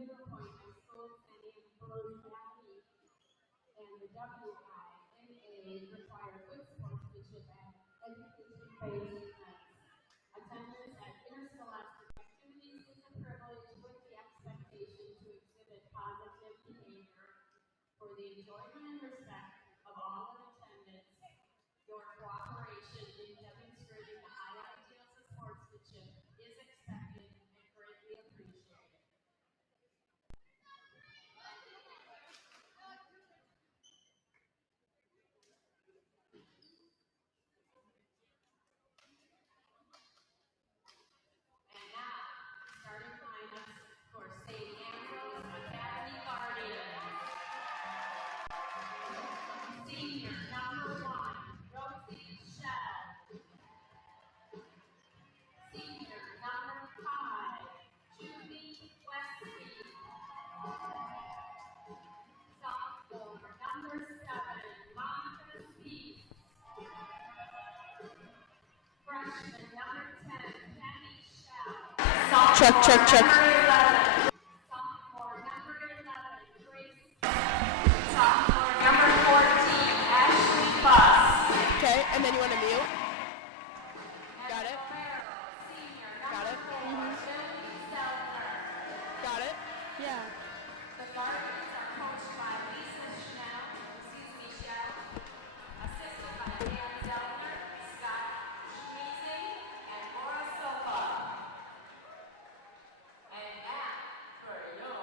Middle Point High School and AMBROSE and the WINA require good sportsmanship and education-based events. Attendance at interscholastic activities is a privilege with the expectation to exhibit positive behavior for the enjoyment and respect of all in attendance. Your cooperation in demonstrating the high ideals of sportsmanship is expected and greatly appreciated. And now, starting lineups for St. Ambrose Academy Guardians. Senior number 1, Rosie Shell. Senior number 5, Judy Westby. Sophomore number 7, Monica Speed. Freshman number 10, Penny Shell. Check. Sophomore number 11, Grace. Sophomore number 14, Ashley Buss. Okay, and then you want to mute? Got it? Senior Got it? number 4, Julie Seltzer. Got it? Yeah. The Guardians are coached by Lisa Schnell, assisted by Dan Zellner, Scott Schmeezing, and Laura Sofa. And now for your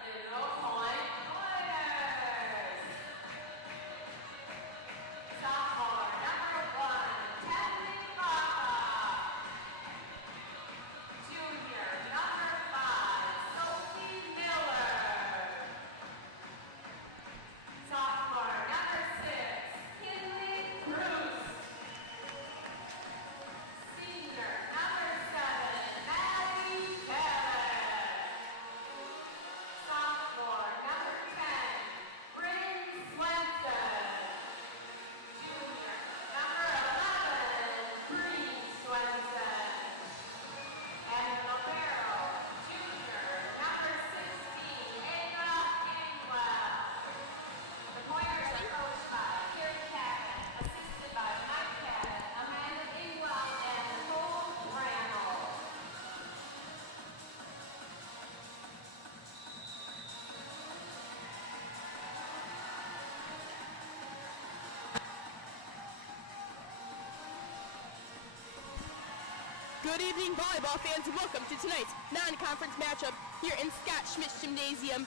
Middle Point Players. Sophomore number 1, Teddy Baca. Junior number 5, Sophie Miller. Sophomore number 6, Kinley Bruce. Senior number 7, Maddie Bennett. Sophomore number 10, Bryn Swenson. Junior number 11, Bree Swenson. And libero, junior number 16, Ava Ingwell. The Pointers are coached by Gary Catton, assisted by Mike Catton, Amanda Ingwell, and Nicole Randall. Good evening, volleyball fans, and welcome to tonight's non-conference matchup here in Scott Schmitz Gymnasium.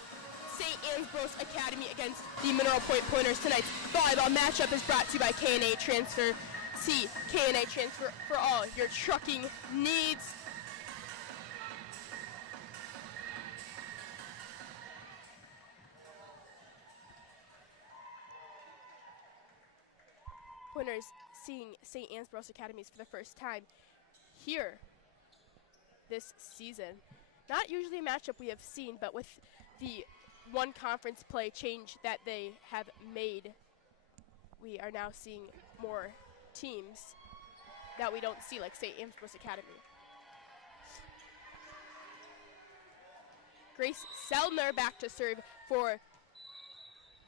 St. Ambrose Academy against the Mineral Point Pointers. Tonight's volleyball matchup is brought to you by K&A Transfer. See K&A Transfer for all your trucking needs. Pointers seeing St. Ambrose Academies for the first time here this season. Not usually a matchup we have seen, but with the one conference play change that they have made, we are now seeing more teams that we don't see like St. Ambrose Academy. Grace Selner back to serve for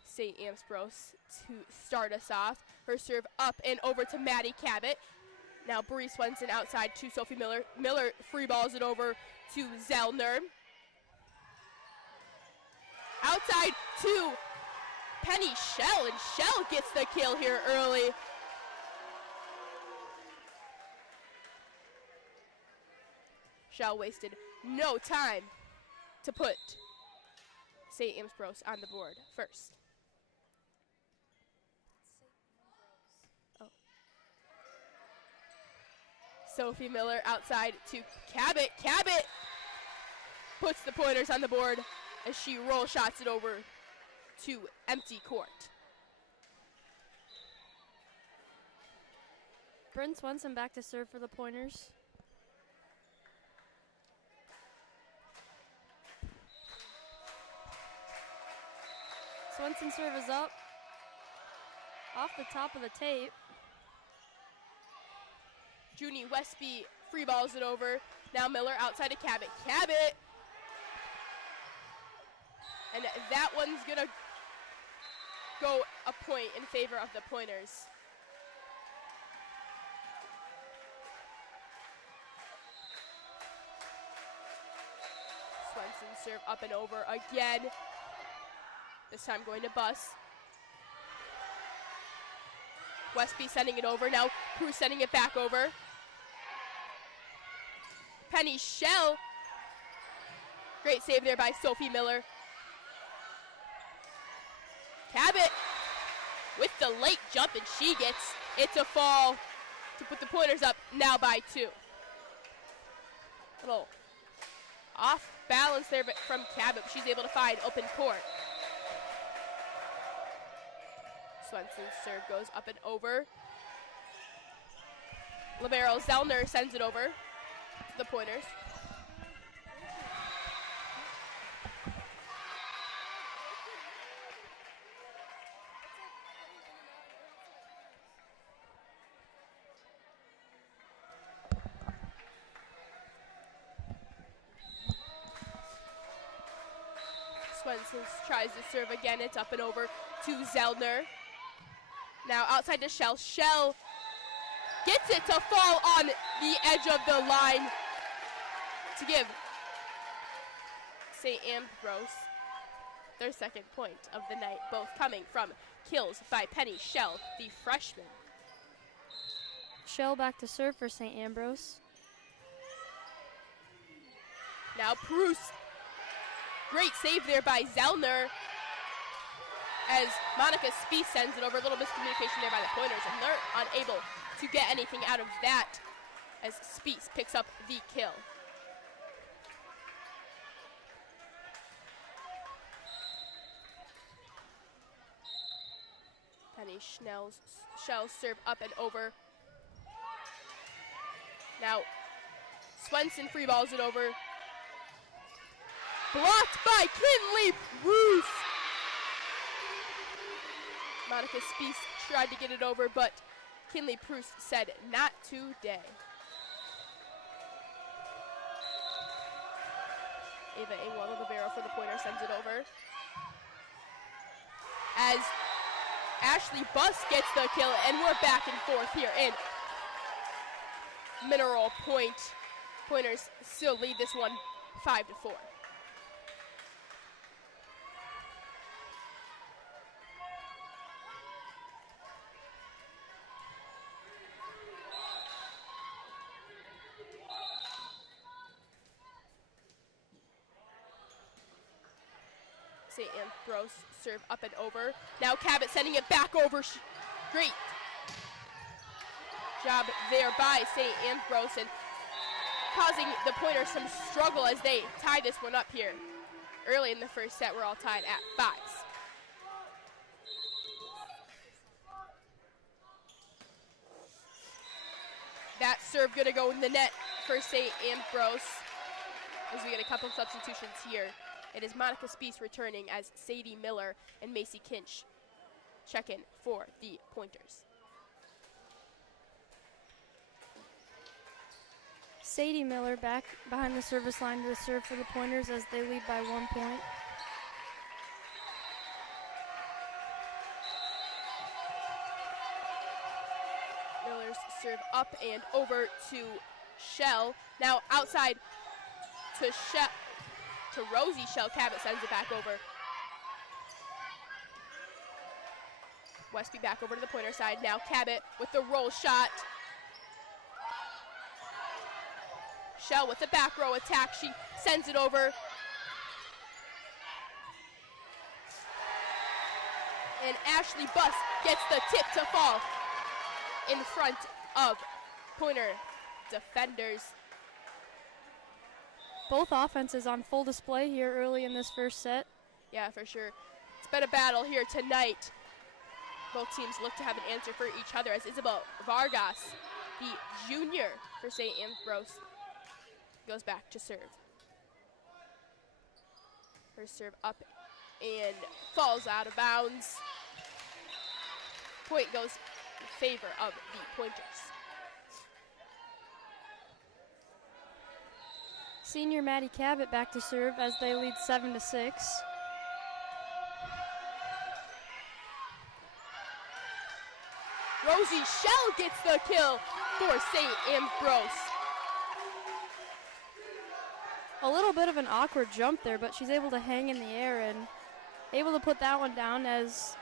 St. Ambrose to start us off. Her serve up and over to Maddie Cabot. Now Bree Swenson outside to Sophie Miller. Miller free balls it over to Zellner. Outside to Penny Shell, and Shell gets the kill here early. Shell wasted no time to put St. Ambrose on the board first. Oh. Sophie Miller outside to Cabot. Cabot puts the pointers on the board as she roll shots it over to empty court. Bryn Swenson back to serve for the Pointers. Swenson serve is up. Off the top of the tape. Junie Westby free balls it over. Now Miller outside to Cabot. Cabot! And that one's gonna go a point in favor of the Pointers. Swenson serve up and over again. This time going to Bus. Westby sending it over. Now Cruz sending it back over. Penny Shell. Great save there by Sophie Miller. Cabot with the late jump, and she gets it to fall to put the Pointers up now by 2. Little off balance there from Cabot, but she's able to find open court. Swenson's serve goes up and over. Libero Zellner sends it over to the Pointers. Swenson tries to serve again. It's up and over to Zellner. Now outside to Shell. Shell gets it to fall on the edge of the line to give St. Ambrose their second point of the night, both coming from kills by Penny Shell, the freshman. Shell back to serve for St. Ambrose. Now Bruce. Great save there by Zellner as Monica Spies sends it over. A little miscommunication there by the Pointers, and they're unable to get anything out of that as Spies picks up the kill. Penny Shell's serve up and over. Now Swenson free balls it over. Blocked by Kinley Bruce. Monica Spies tried to get it over, but Kinley Bruce said, not today. Ava Ingwell, the Libero for the Pointer, sends it over. As Ashley Buss gets the kill, and we're back and forth here in Mineral Point. Pointers still lead this one 5-4. St. Ambrose serve up and over. Now Cabot sending it back over. Great job there by St. Ambrose, and causing the Pointers some struggle as they tie this one up here. Early in the first set, we're all tied at 5s. That serve gonna go in the net for St. Ambrose as we get a couple substitutions here. It is Monica Spies returning as Sadie Miller and Macy Kinch check in for the Pointers. Sadie Miller back behind the service line to serve for the Pointers as they lead by 1 point. Miller's serve up and over to Shell. Now outside to Rosie. Shell Cabot sends it back over. Westby back over to the Pointer side. Now Cabot with the roll shot. Shell with the back row attack. She sends it over. And Ashley Buss gets the tip to fall in front of Pointer defenders. Both offenses on full display here early in this first set. Yeah, for sure. It's been a battle here tonight. Both teams look to have an answer for each other as Isabel Vargas, the junior for St. Ambrose, goes back to serve. Her serve up and falls out of bounds. Point goes in favor of the Pointers. Senior Maddie Cabot back to serve as they lead 7-6. Rosie Shell gets the kill for St. Ambrose. A little bit of an awkward jump there, but she's able to hang in the air and able to put that one down as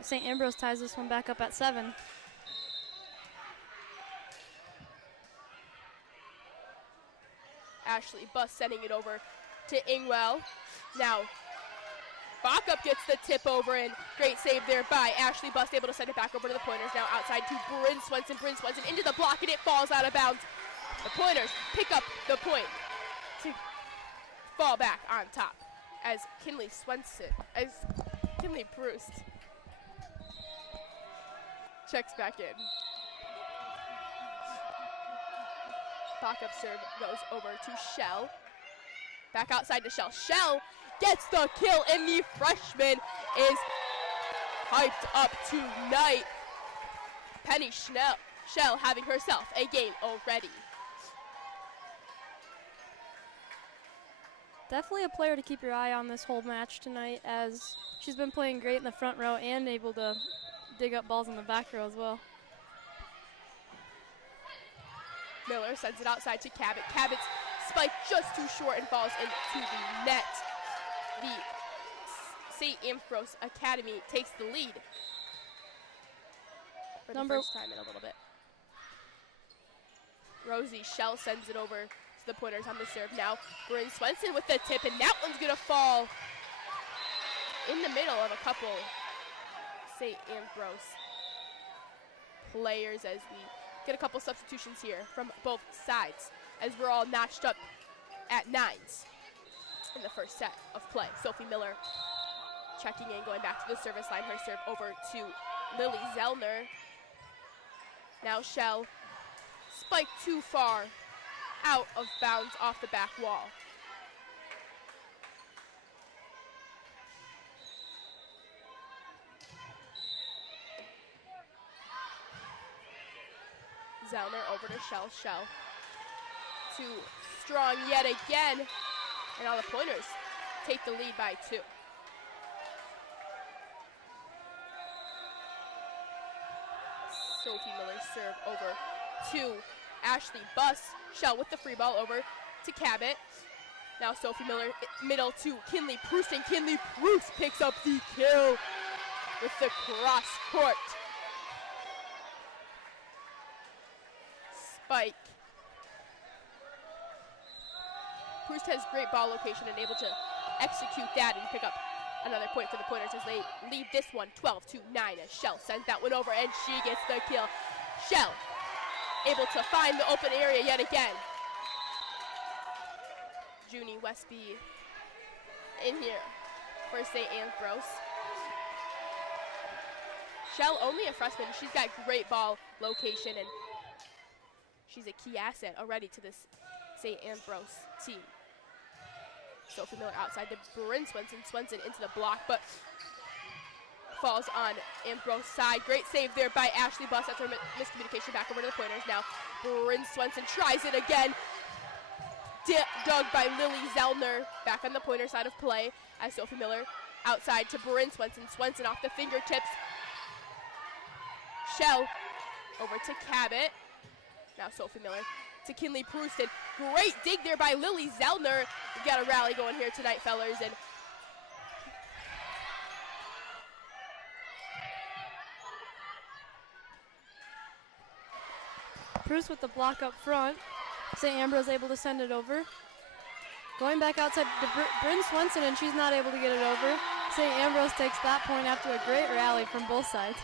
St. Ambrose ties this one back up at 7. Ashley Buss sending it over to Ingwell. Now Backup gets the tip over and great save there by Ashley Buss, able to send it back over to the Pointers. Now outside to Bryn Swenson. Bryn Swenson into the block and it falls out of bounds. The Pointers pick up the point to fall back on top as Kinley Proust checks back in. Backup serve goes over to Shell. Back outside to Shell. Shell gets the kill and the freshman is hyped up tonight. Penny Shell having herself a game already. Definitely a player to keep your eye on this whole match tonight, as she's been playing great in the front row and able to dig up balls in the back row as well. Miller sends it outside to Cabot. Cabot's spike just too short and falls into the net. The St. Ambrose Academy takes the lead for the first time in a little bit. Rosie Shell sends it over to the Pointers on the serve. Now Bryn Swenson with the tip, and that one's gonna fall in the middle of a couple St. Ambrose players as we get a couple substitutions here from both sides as we're all notched up at 9s in the first set of play. Sophie Miller checking in, going back to the service line. Her serve over to Lily Zellner. Now Shell, spike too far out of bounds off the back wall. Zellner over to Shell. Shell too strong yet again. And now the Pointers take the lead by 2. Sophie Miller's serve over to Ashley Buss. Shell with the free ball over to Cabot. Now Sophie Miller middle to Kinley Proust, and Kinley Proust picks up the kill with the cross court spike. Proust has great ball location and able to execute that and pick up another point for the Pointers as they lead this one 12-9 as Shell sends that one over and she gets the kill. Shell able to find the open area yet again. Junie Westby in here for St. Ambrose. Shell, only a freshman, she's got great ball location and she's a key asset already to this St. Ambrose team. Sophie Miller outside to Bryn Swenson. Swenson into the block, but falls on Ambrose side. Great save there by Ashley Buss. That's her miscommunication back over to the Pointers. Now Bryn Swenson tries it again. dug by Lily Zellner. Back on the pointer side of play as Sophie Miller outside to Bryn Swenson. Swenson off the fingertips. Shell over to Cabot. Now Sophie Miller to Kinley Prouston. Great dig there by Lily Zellner. We've got a rally going here tonight, fellas. And Proust with the block up front. St. Ambrose able to send it over. Going back outside to Bryn Swenson, and she's not able to get it over. St. Ambrose takes that point after a great rally from both sides.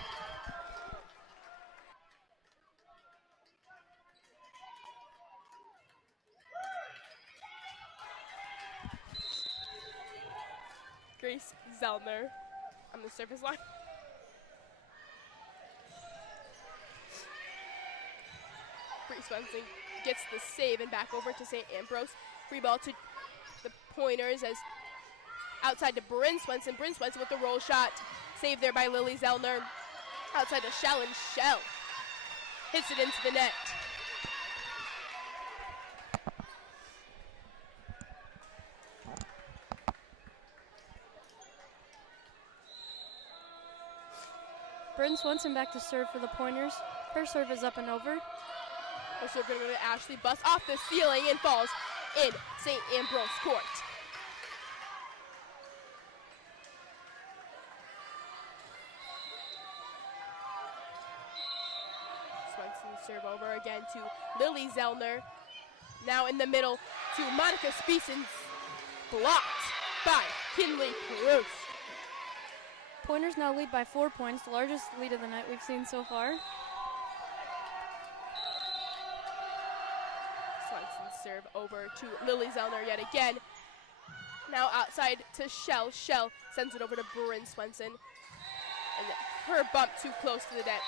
Grace Zellner on the service line. Bree Swenson gets the save and back over to St. Ambrose. Free ball to the pointers as outside to Bryn Swenson. Bryn Swenson with the roll shot. Saved there by Lily Zellner. Outside to Shell, and Shell hits it into the net. Bryn Swenson back to serve for the pointers. Her serve is up and over. Her serve going to go to Ashley Buss off the ceiling and falls in St. Ambrose court. Swenson serve over again to Lily Zellner. Now in the middle to Monica Speesons. Blocked by Kinley Proust. Pointers now lead by 4 points, the largest lead of the night we've seen so far. Swenson serve over to Lily Zellner yet again. Now outside to Shell. Shell sends it over to Bryn Swenson. And her bump too close to the net.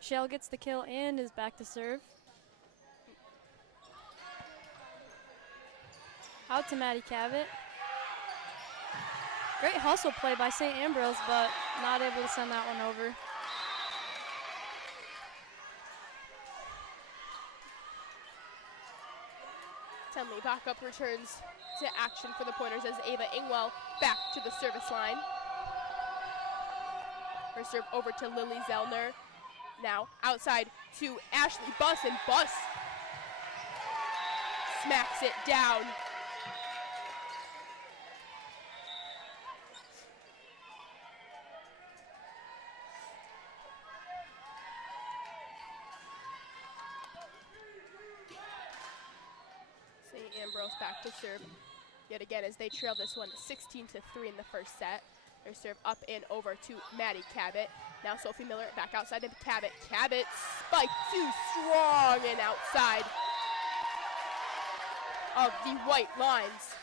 Shell gets the kill and is back to serve. Out to Maddie Cabot. Great hustle play by St. Ambrose, but not able to send that one over. Tenley back up returns to action for the pointers as Ava Ingwell back to the service line. Her serve over to Lily Zellner. Now outside to Ashley Buss, and Buss smacks it down. St. Ambrose back to serve yet again as they trail this one 16-3 in the first set. Their serve up and over to Maddie Cabot. Now Sophie Miller back outside to Cabot. Cabot spike too strong and outside of the white lines.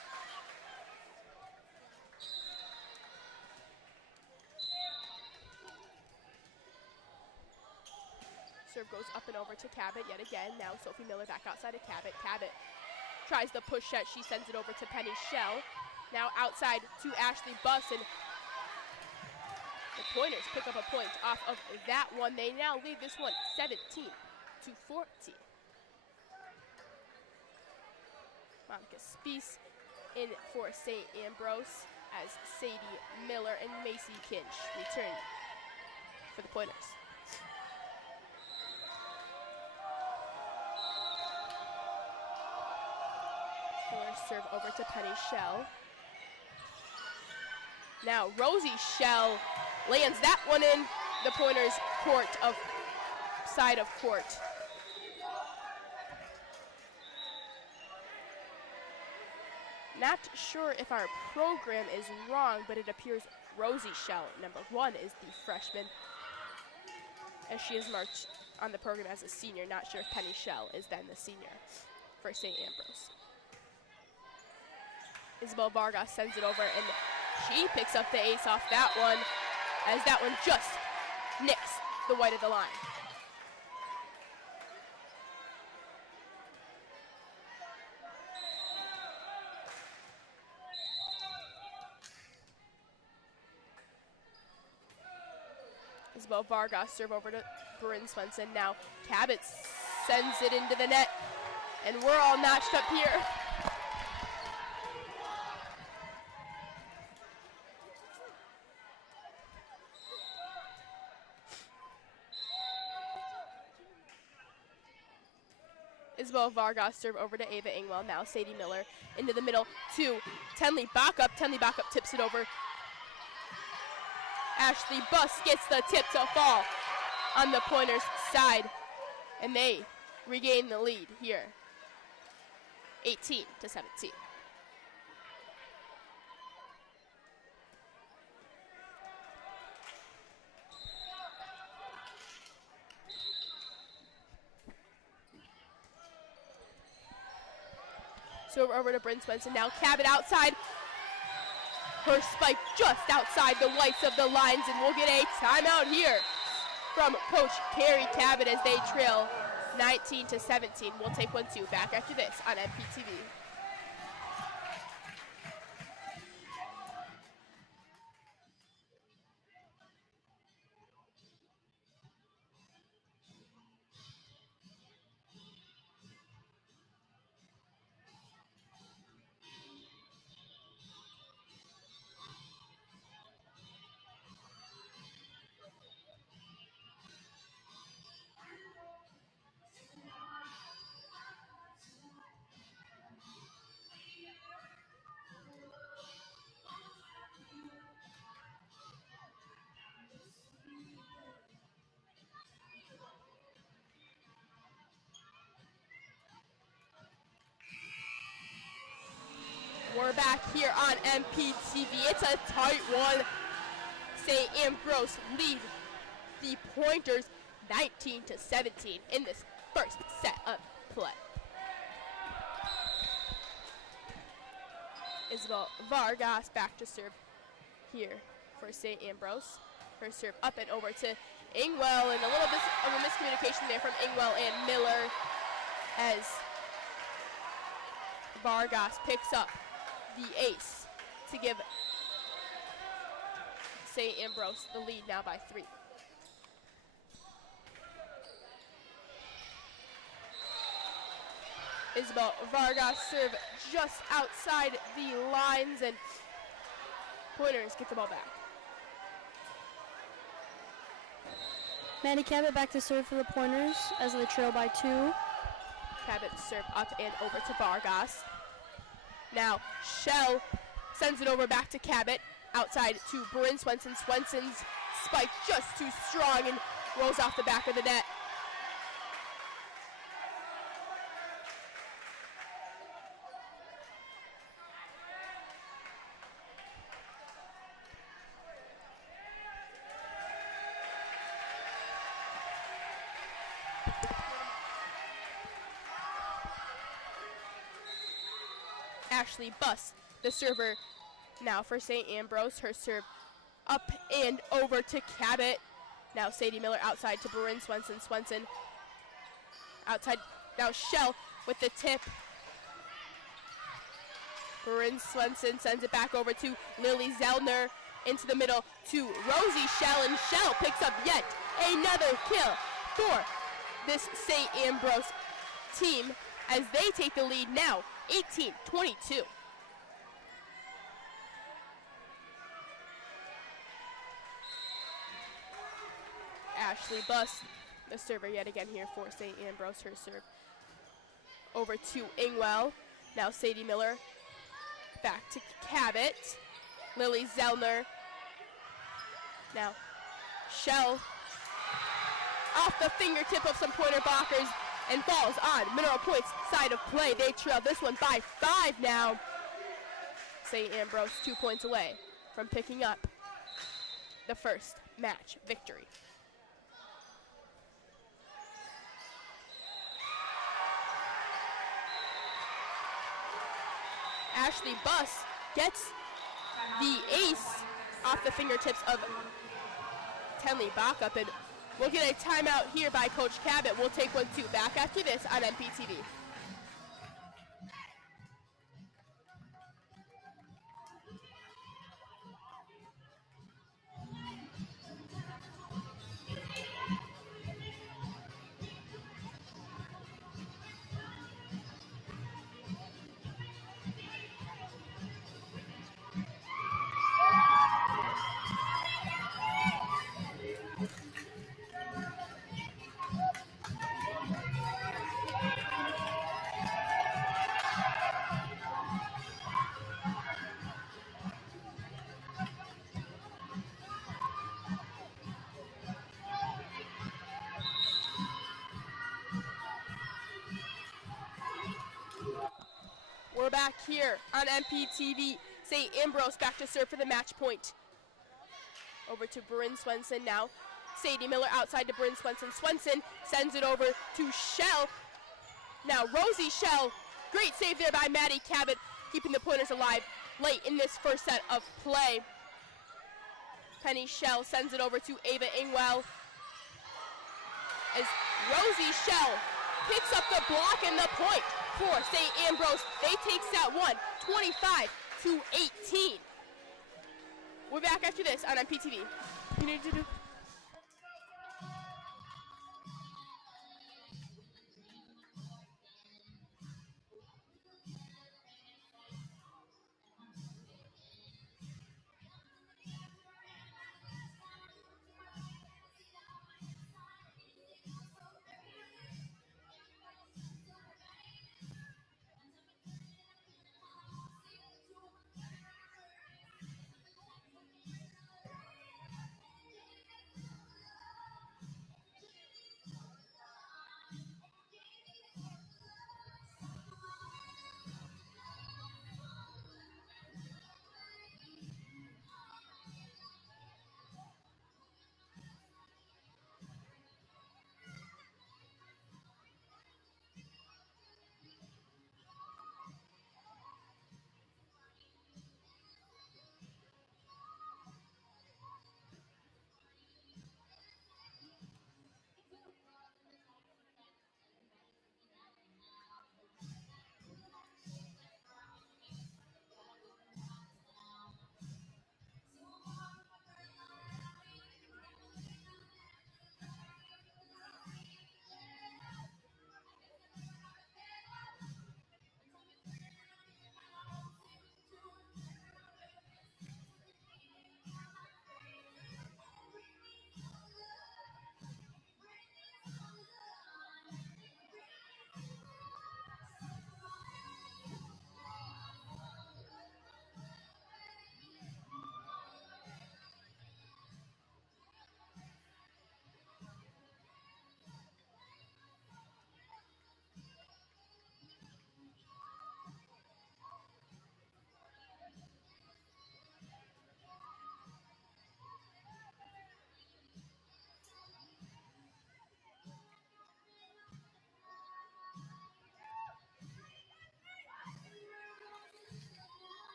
Serve goes up and over to Cabot yet again. Now Sophie Miller back outside to Cabot. Cabot tries the push shot. She sends it over to Penny Shell. Now outside to Ashley Buss, and the pointers pick up a point off of that one. They now lead this one 17-14. Monica Spees in for St. Ambrose as Sadie Miller and Macy Kinch return for the pointers. Miller serve over to Penny Shell. Now Rosie Shell lands that one in the pointers' court of side of court. Not sure if our program is wrong, but it appears Rosie Shell, number 1, is the freshman, as she is marked on the program as a senior. Not sure if Penny Shell is then the senior for St. Ambrose. Isabel Vargas sends it over, and she picks up the ace off that one, as that one just nicks the white of the line. Isabel Vargas serve over to Bryn Swenson. Now Cabot sends it into the net, and we're all matched up here. Isabel Vargas serve over to Ava Ingwell. Now Sadie Miller into the middle to Tenley Backup. Tenley Backup tips it over. Ashley Buss gets the tip to fall on the Pointers' side, and they regain the lead here, 18-17. So over to Bryn Swenson. Now Cabot outside. Her spike just outside the whites of the lines, and we'll get a timeout here from Coach Carrie Cabot as they trail 19-17. We'll take 1-2 back after this on MPTV. We're back here on MPTV. It's a tight one. St. Ambrose lead the Pointers 19-17 in this first set of play. Isabel Vargas back to serve here for St. Ambrose. Her serve up and over to Ingwell, and a little bit of a miscommunication there from Ingwell and Miller as Vargas picks up the ace to give St. Ambrose the lead now by 3. Isabel Vargas serve just outside the lines, and Pointers get the ball back. Maddie Cabot back to serve for the Pointers as they trail by 2. Cabot serve up and over to Vargas. Now Shell sends it over back to Cabot, outside to Bryn Swenson. Swenson's spike just too strong and rolls off the back of the net. Ashley Buss, the server now for St. Ambrose. Her serve up and over to Cabot. Now Sadie Miller outside to Bryn Swenson. Swenson outside. Now Shell with the tip. Bryn Swenson sends it back over to Lily Zellner into the middle to Rosie Shell, and Shell picks up yet another kill for this St. Ambrose team as they take the lead now 18-22. Ashley Buss, the server yet again here for St. Ambrose. Her serve over to Ingwell. Now Sadie Miller back to Cabot. Lily Zellner. Now Shell off the fingertip of some Pointer blockers and falls on Mineral Point's side of play. They trail this one by 5 now. St. Ambrose 2 points away from picking up the first match victory. Ashley Buss gets the ace off the fingertips of Tenley Backup, and we'll get a timeout here by Coach Cabot. We'll take 1-2 back after this on MPTV. We're back here on MPTV. St. Ambrose back to serve for the match point. Over to Bryn Swenson now. Sadie Miller outside to Bryn Swenson. Swenson sends it over to Shell. Now Rosie Shell. Great save there by Maddie Cabot, keeping the Pointers alive late in this first set of play. Penny Shell sends it over to Ava Ingwell. As Rosie Shell picks up the block and the point for St. Ambrose. They take set one, 25-18. We're back after this on MPTV.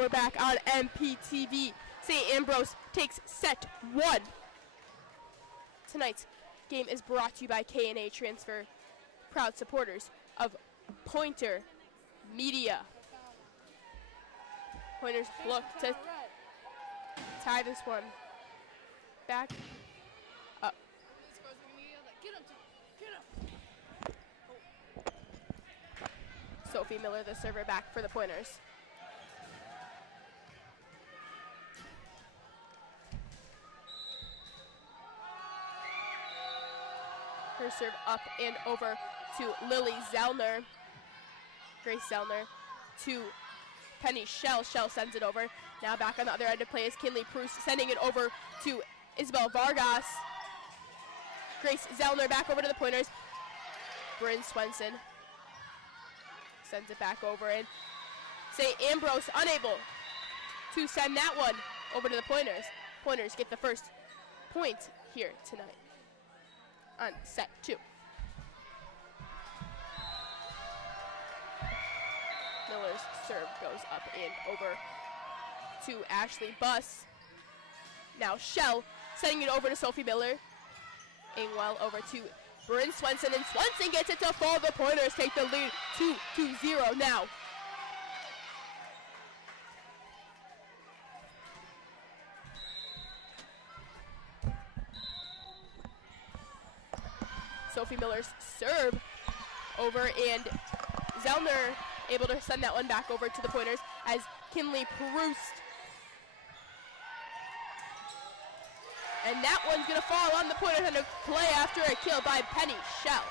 We're back on MPTV. St. Ambrose takes set one. Tonight's game is brought to you by K&A Transfer, proud supporters of Pointer Media. Pointers look to tie this one back up. Sophie Miller, the server, back for the Pointers. Her serve up and over to Lily Zellner. Grace Zellner to Penny Shell. Shell sends it over. Now back on the other end to play is Kinley Proust, sending it over to Isabel Vargas. Grace Zellner back over to the Pointers. Bryn Swenson sends it back over, and St. Ambrose unable to send that one over to the Pointers. Pointers get the first point here tonight on set two. Miller's serve goes up and over to Ashley Buss. Now Shell sending it over to Sophie Miller. Ingwell over to Bryn Swenson, and Swenson gets it to fall. The Pointers take the lead 2-0 now. Sophie Miller's serve over, and Zellner able to send that one back over to the Pointers as Kinley Proust. And that one's gonna fall on the Pointers end of play after a kill by Penny Shell.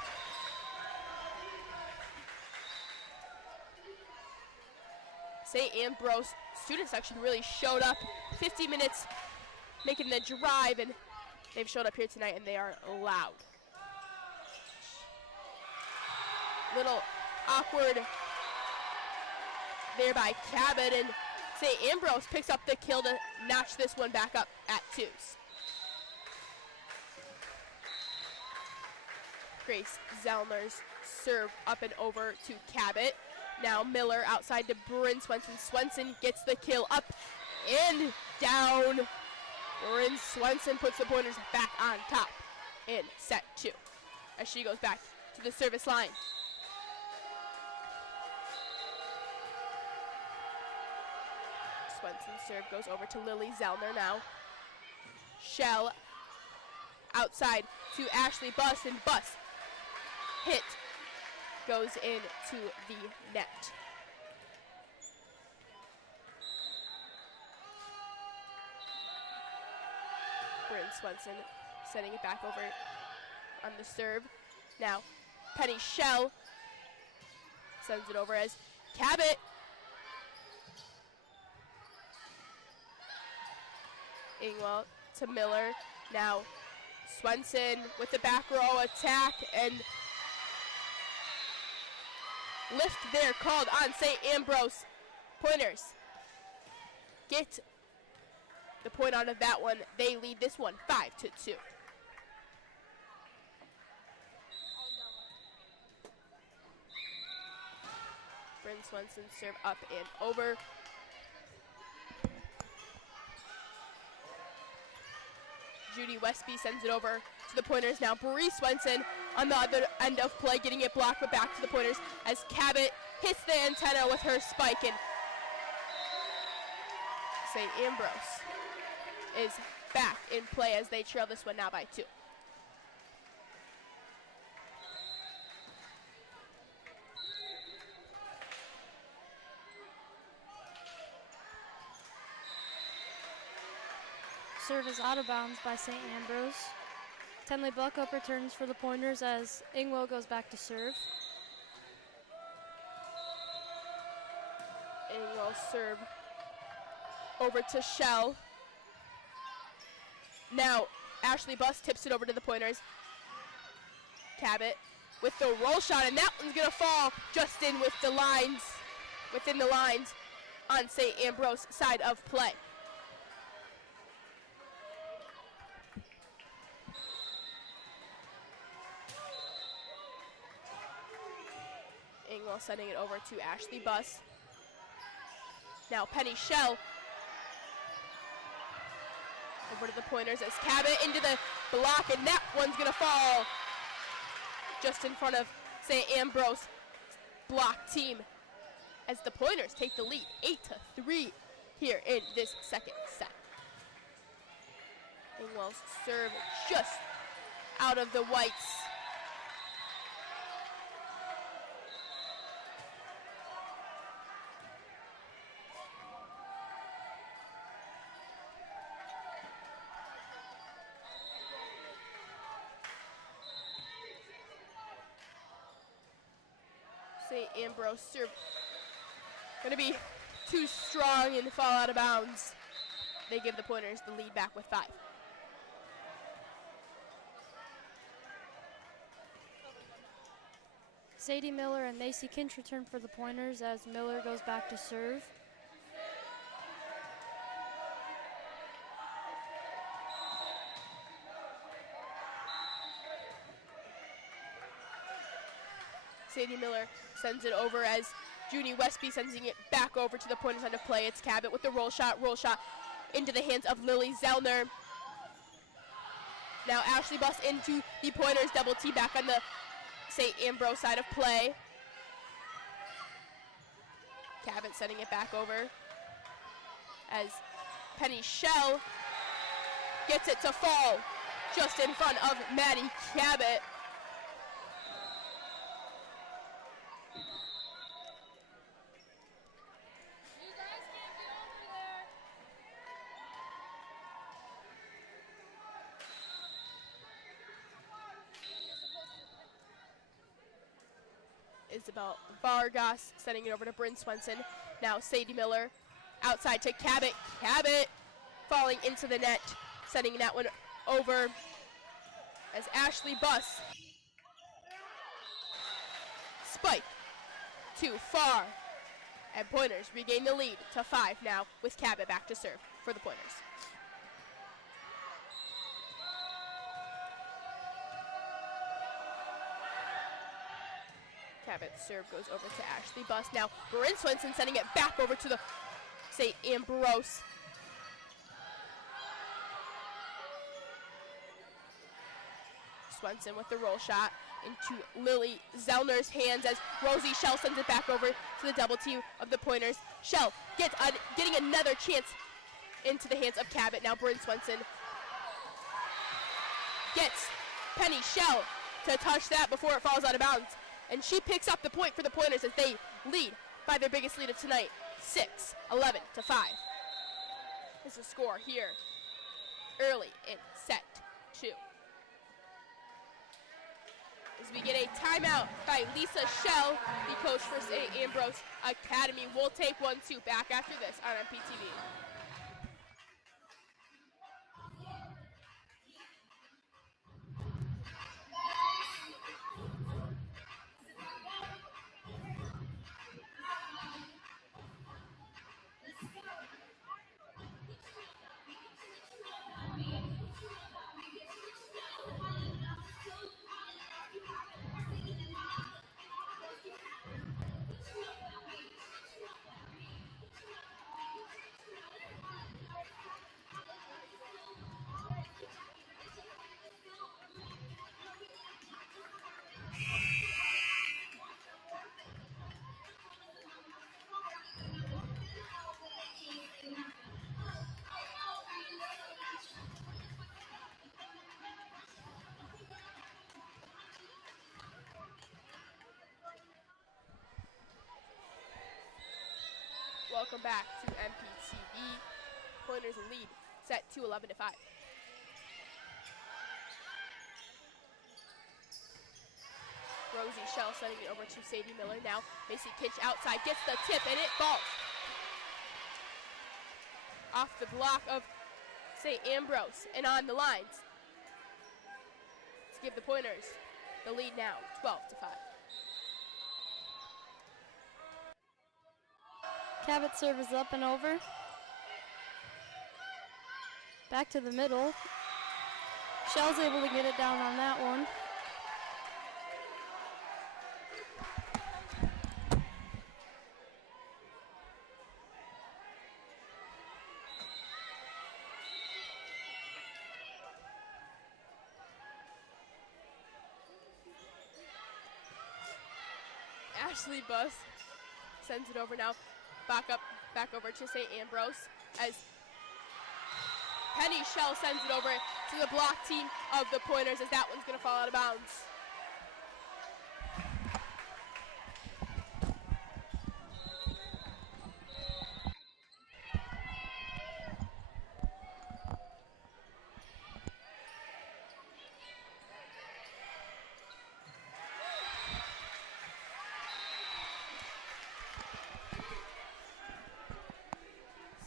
St. Ambrose student section really showed up. 50 minutes making the drive, and they've showed up here tonight, and they are loud. Little awkward there by Cabot, and St. Ambrose picks up the kill to notch this one back up at 2s. Grace Zellner's serve up and over to Cabot. Now Miller outside to Bryn Swenson. Swenson gets the kill up and down. Bryn Swenson puts the Pointers back on top in set 2 as she goes back to the service line. Swenson's serve goes over to Lily Zellner now. Shell outside to Ashley Buss, and Buss hit goes into the net. Bryn Swenson sending it back over on the serve. Now Penny Shell sends it over as Cabot Ingwell to Miller. Now Swenson with the back row attack, and lift there called on St. Ambrose. Pointers get the point out of that one. They lead this one 5-2. Bryn Swenson serve up and over. Judy Westby sends it over to the Pointers. Now Bree Swenson on the other end of play, getting it blocked, but back to the Pointers as Cabot hits the antenna with her spike, and St. Ambrose is back in play as they trail this one now by 2. Serve is out of bounds by St. Ambrose. Tenley Buckup returns for the Pointers as Ingwell goes back to serve. Ingwell serve over to Shell. Now Ashley Buss tips it over to the Pointers. Cabot with the roll shot, and that one's gonna fall just in with the lines, within the lines on St. Ambrose side of play. Ingwell sending it over to Ashley Buss. Now Penny Shell over to the Pointers as Cabot into the block, and that one's gonna fall just in front of St. Ambrose block team as the Pointers take the lead 8-3 here in this second set. Ingwell's serve just out of the whites. St. Ambrose serve gonna be too strong and fall out of bounds. They give the Pointers the lead back with 5. Sadie Miller and Macy Kinch return for the Pointers as Miller goes back to serve. Sadie Miller sends it over as Judy Westby sending it back over to the Pointers end of play. It's Cabot with the roll shot into the hands of Lily Zellner. Now Ashley Buss into the Pointers double T back on the St. Ambrose side of play. Cabot sending it back over as Penny Shell gets it to fall just in front of Maddie Cabot. Isabel Vargas sending it over to Bryn Swenson. Now Sadie Miller outside to Cabot. Cabot falling into the net, sending that one over as Ashley Buss. Spike too far. And Pointers regain the lead to 5 now with Cabot back to serve for the Pointers. Cabot's serve goes over to Ashley Buss. Now Bryn Swenson sending it back over to the St. Ambrose. Swenson with the roll shot into Lily Zellner's hands as Rosie Shell sends it back over to the double team of the Pointers. Shell getting another chance into the hands of Cabot. Now Bryn Swenson gets Penny Shell to touch that before it falls out of bounds. And she picks up the point for the Pointers as they lead by their biggest lead of tonight, 6-11 to 5. This is a score here early in set 2. As we get a timeout by Lisa Shell, the coach for St. Ambrose Academy. We'll take 1-2 back after this on MPTV. Welcome back to MPTV. Pointers in lead, set 2, 11 to 5. Rosie Shell sending it over to Sadie Miller. Now Macy Kitch outside, gets the tip, and it falls off the block of St. Ambrose and on the lines to give the Pointers the lead now, 12 to 5. Cabot serve is up and over. Back to the middle. Shell's able to get it down on that one. Ashley Buss sends it over now. Back over to St. Ambrose as Penny Shell sends it over to the block team of the Pointers as that one's going to fall out of bounds.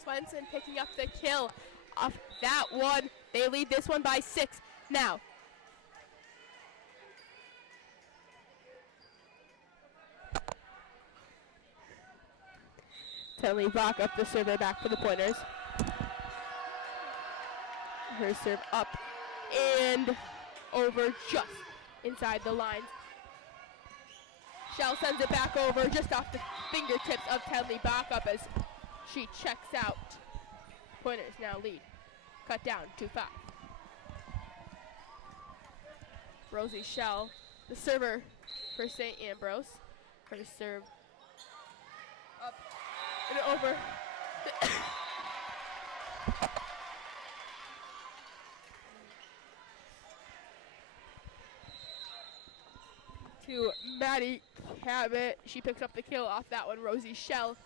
Swenson picking up the kill off that one. They lead this one by 6 now. Tenley Bach up the server back for the Pointers. Her serve up and over just inside the lines. Shell sends it back over just off the fingertips of Tenley Bach up as she checks out. Pointers now lead. Cut down to 5. Rosie Shell, the server for St. Ambrose. Her serve up and over. To Maddie Cabot. She picks up the kill off that one. Rosie Shell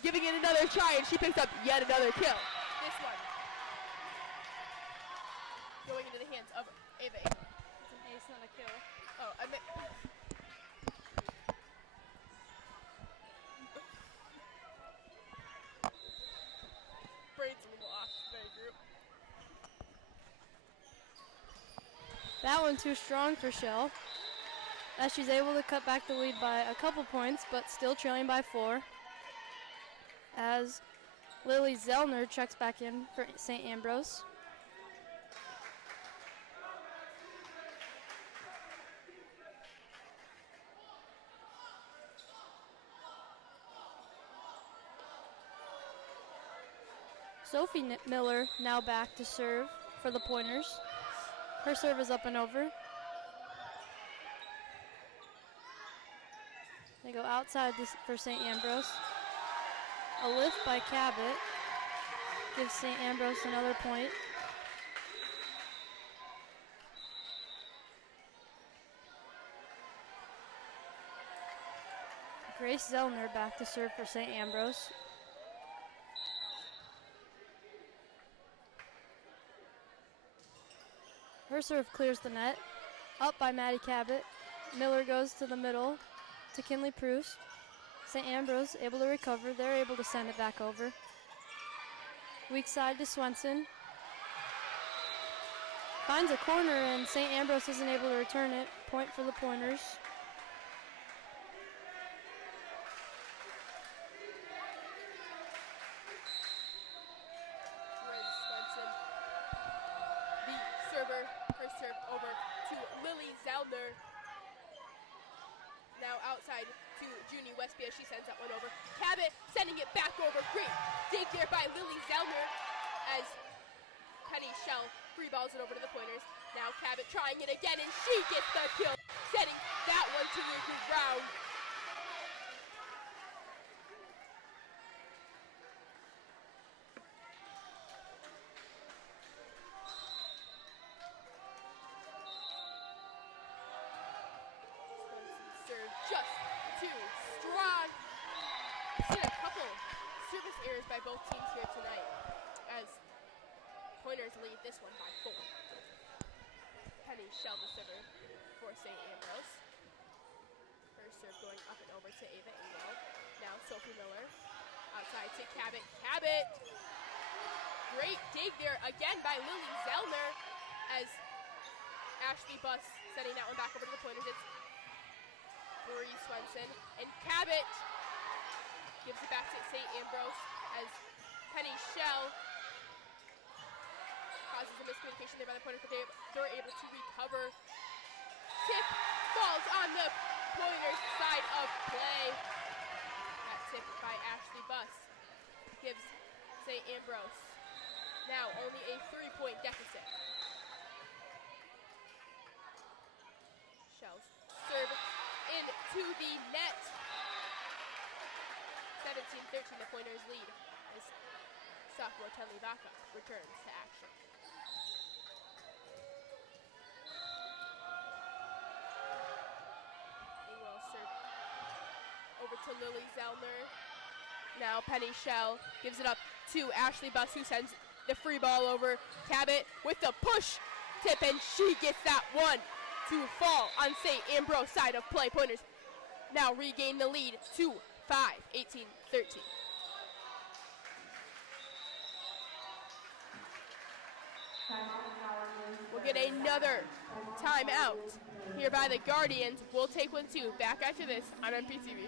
giving it another try, and she picks up yet another kill. This one going into the hands of Ava. It's an ace, not a kill. Oh, That one too strong for Shell, as she's able to cut back the lead by a couple points, but still trailing by 4. As Lily Zellner checks back in for St. Ambrose. Sophie Miller now back to serve for the Pointers. Her serve is up and over. They go outside this for St. Ambrose. A lift by Cabot gives St. Ambrose another point. Grace Zellner back to serve for St. Ambrose. Her serve clears the net. Up by Maddie Cabot. Miller goes to the middle to Kinley Proust. St. Ambrose able to recover. They're able to send it back over. Weak side to Swenson. Finds a corner and St. Ambrose isn't able to return it. Point for the Pointers. Now outside to Junie Westby as she sends that one over. Cabot sending it back over. Great dig there by Lily Zellner as Penny Shell free balls it over to the Pointers. Now Cabot trying it again and she gets the kill, sending that one to the ground. Just too strong. Seen a couple service errors by both teams here tonight as Pointers lead this one by 4. Penny Shell the server for St. Ambrose. Her serve going up and over to Ava Engel. Now Sophie Miller outside to Cabot. Cabot! Great dig there again by Lily Zellner as Ashley Buss sending that one back over to the Pointers. It's Marie Swenson, and Cabot gives it back to St. Ambrose as Penny Shell causes a miscommunication there by the Pointers, but they're able to recover. Tip falls on the Pointers' side of play. That tip by Ashley Buss gives St. Ambrose now only a 3-point deficit. Shell's serve into the net. 17-13, the Pointers lead as sophomore Tenley Vaca returns to action. Engwell serve over to Lily Zellner. Now Penny Shell gives it up to Ashley Buss, who sends the free ball over. Cabot with the push tip, and she gets that one to fall on St. Ambrose side of play. Pointers now regain the lead to 5, 18-13. We'll get another timeout here by the Guardians. We'll take one too. Back after this on MPTV.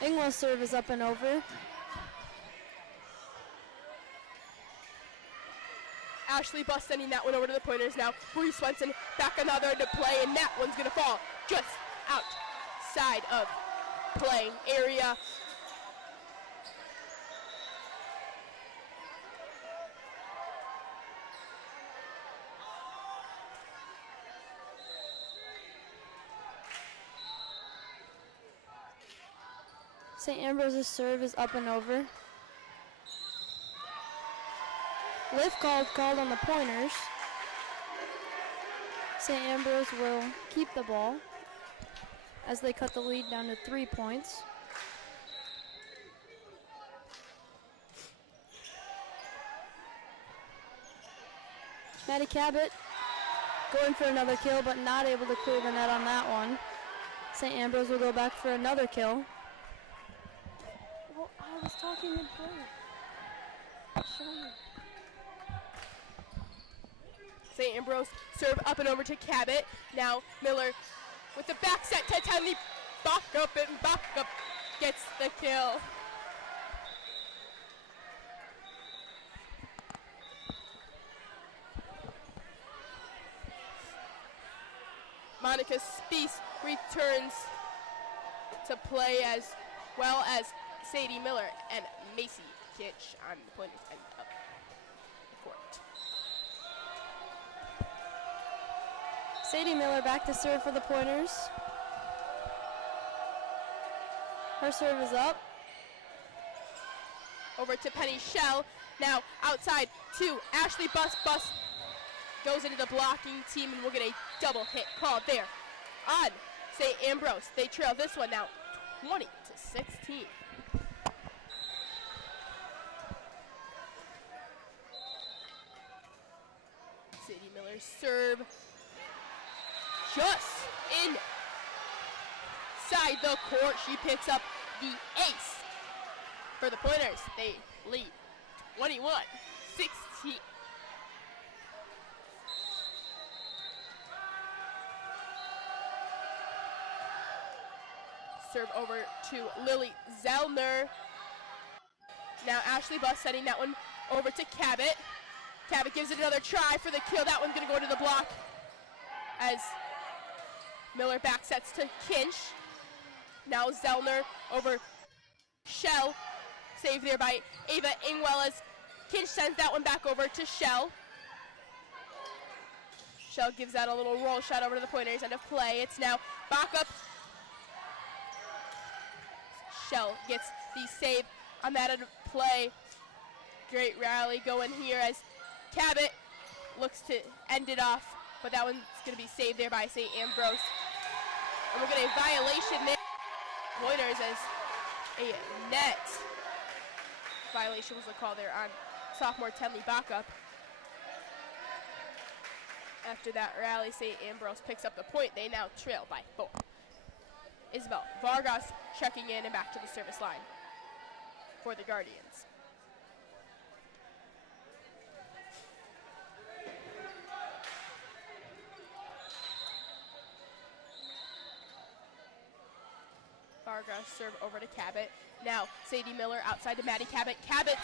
Engwell's serve is up and over. Ashley Buss sending that one over to the Pointers now. Bree Swenson back another to play, and that one's gonna fall just outside of play area. St. Ambrose's serve is up and over. Lift called on the pointers. St. Ambrose will keep the ball as they cut the lead down to 3 points. Maddie Cabot going for another kill, but not able to clear the net on that one. St. Ambrose will go back for another kill. Well, I was talking in play. Show me. St. Ambrose serve up and over to Cabot. Now Miller with the back set to Tenley. Back up gets the kill. Monica Speece returns to play as well as Sadie Miller and Macy Kitch on the pointers end of the court. Sadie Miller back to serve for the pointers. Her serve is up. Over to Penny Shell. Now outside to Ashley Bus goes into the blocking team, and we'll get a double hit called there on St. Ambrose. They trail this one now 20-16. Sadie Miller's serve just inside the court. She picks up the ace for the pointers. They lead 21-16. Serve over to Lily Zellner. Now Ashley Buss setting that one over to Cabot. Cabot gives it another try for the kill. That one's going to go to the block as Miller back sets to Kinch. Now Zellner over Shell. Saved there by Ava Ingwell as Kinch sends that one back over to Shell. Shell gives that a little roll shot over to the pointers. End of play. It's now back up. Shell gets the save on that end of play. Great rally going here as Cabot looks to end it off, but that one's going to be saved there by St. Ambrose. And we'll get a violation there. Pointers as a net violation was the call there on sophomore Tenley Backup. After that rally, St. Ambrose picks up the point. They now trail by 4. Isabel Vargas checking in and back to the service line for the Guardians. Vargas serve over to Cabot. Now Sadie Miller outside to Maddie Cabot. Cabot's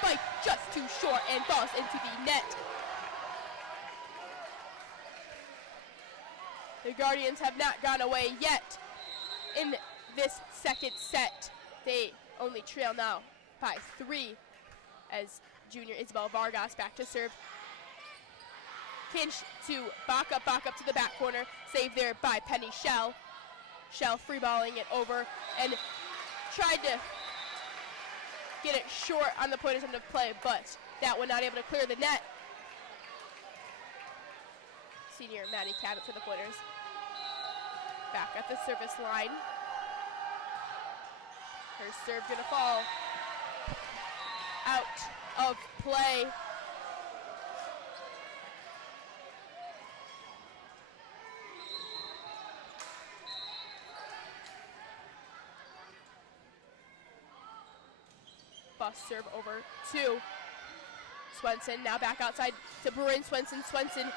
spike just too short and falls into the net. The Guardians have not gone away yet in this second set. They only trail now by 3 as junior Isabel Vargas back to serve. Kinch to back up to the back corner. Saved there by Penny Shell. Shell free-balling it over and tried to get it short on the pointers end of play, but that one not able to clear the net. Senior Maddie Cabot for the pointers. Back at the service line. Her serve gonna fall out of play. Bus serve over to Swenson. Now back outside to Bryn Swenson. Swenson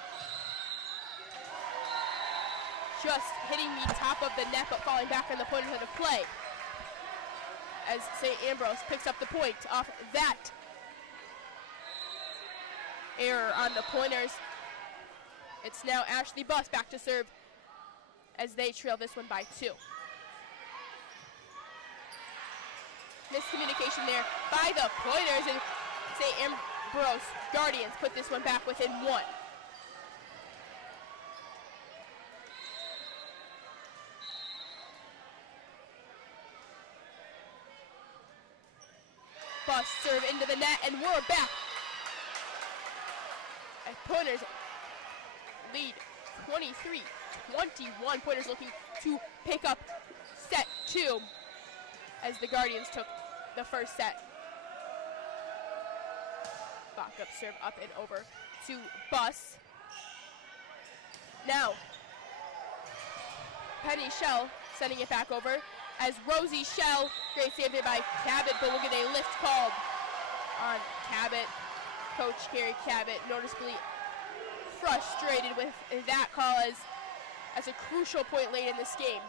just hitting the top of the net, but falling back on the pointers end of play. As St. Ambrose picks up the point off that error on the pointers. It's now Ashley Buss back to serve as they trail this one by 2. miscommunication there by the Pointers, and St. Ambrose Guardians put this one back within one. Bus serve into the net, and we're back. And Pointers lead 23-21. Pointers looking to pick up set two as the Guardians took the first set. Back up serve up and over to Bus. Now, Penny Shell sending it back over as Rosie Shell, great save there by Cabot, but we'll get a lift called on Cabot. Coach Carrie Cabot noticeably frustrated with that call as a crucial point late in this game.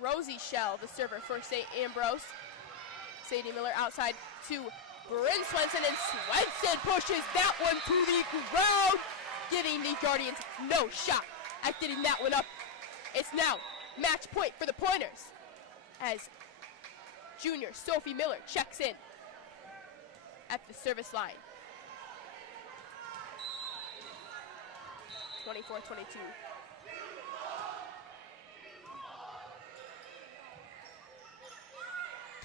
Rosie Shell, the server for St. Ambrose. Sadie Miller outside to Bryn Swenson, and Swenson pushes that one to the ground, giving the Guardians no shot at getting that one up. It's now match point for the Pointers as junior Sophie Miller checks in at the service line. 24-22.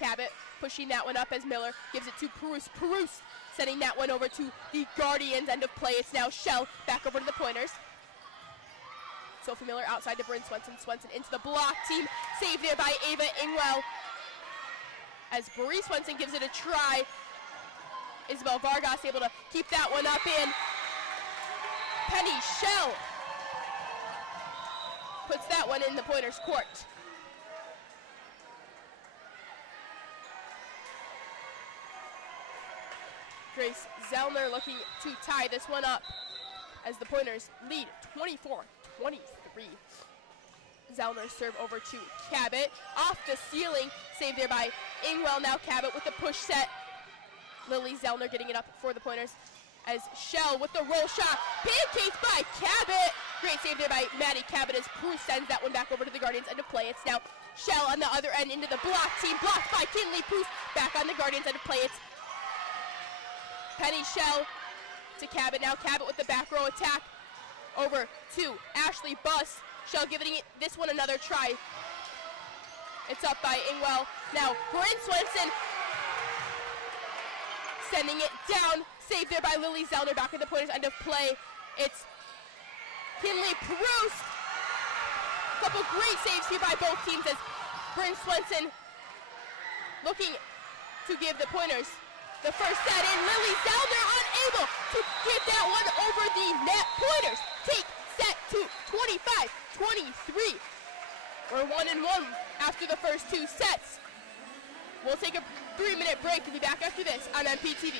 Cabot pushing that one up as Miller gives it to Perouse. Perouse sending that one over to the Guardians. End of play. It's now Shell back over to the Pointers. Sophie Miller outside to Bryn Swenson. Swenson into the block team. Save there by Ava Ingwell as Bree Swenson gives it a try. Isabel Vargas able to keep that one up in. Penny Shell puts that one in the Pointers' court. Grace Zellner looking to tie this one up as the Pointers lead 24-23. Zellner serve over to Cabot. Off the ceiling, save there by Ingwell. Now Cabot with the push set. Lily Zellner getting it up for the Pointers as Shell with the roll shot. Pancakes by Cabot. Great save there by Maddie Cabot as Bruce sends that one back over to the Guardians. End of play. It's now Shell on the other end into the block team. Blocked by Kinley Bruce. Back on the Guardians. End of play. It's Penny Shell to Cabot. Now Cabot with the back row attack over to Ashley Buss. Shell giving this one another try. It's up by Ingwell. Now Bryn Swenson sending it down. Saved there by Lily Zellner. Back at the Pointers. End of play. It's Kinley Perouse. Couple great saves here by both teams as Bryn Swenson looking to give the Pointers the first set in. Lily Zellner unable to get that one over the net. Pointers take set to 25-23. We're 1-1 after the first two sets. We'll take a 3-minute break and be back after this on MPTV.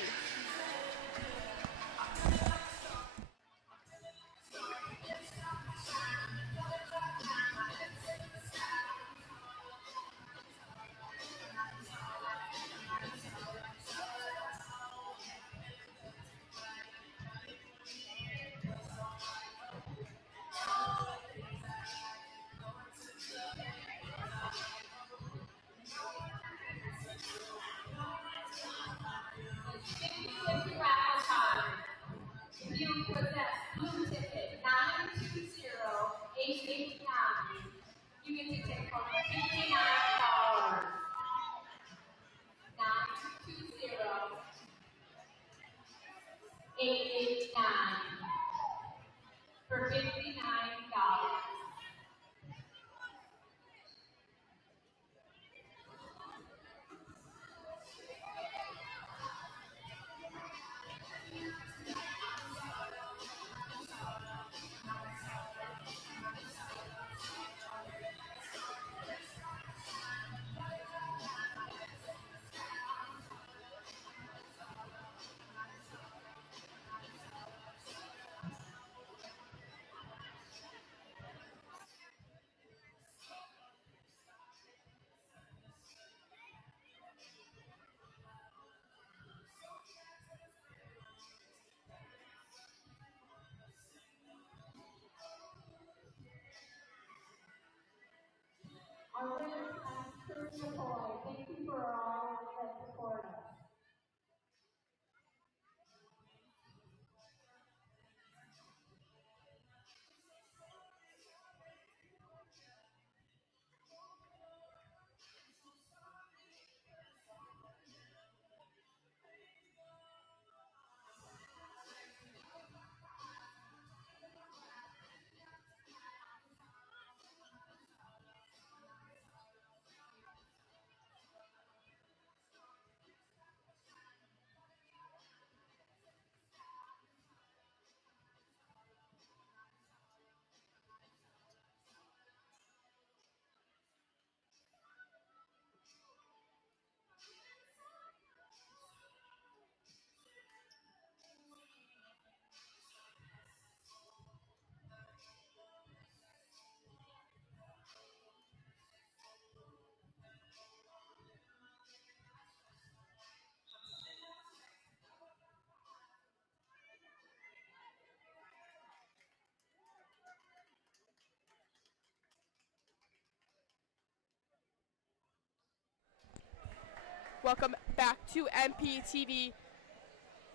Welcome back to MPTV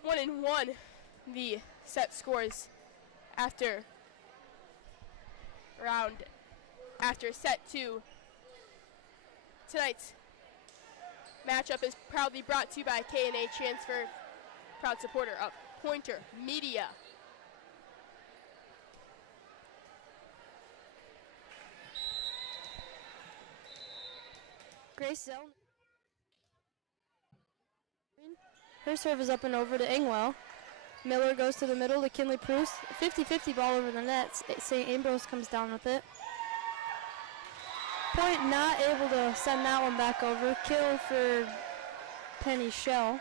1-1. The set scores after set 2. Tonight's matchup is proudly brought to you by K&A Transfer, proud supporter of Pointer Media. Grace Zell. Her serve is up and over to Ingwell. Miller goes to the middle to Kinley Proust. 50-50 ball over the net. St. Ambrose comes down with it. Point not able to send that one back over. Kill for Penny Shell.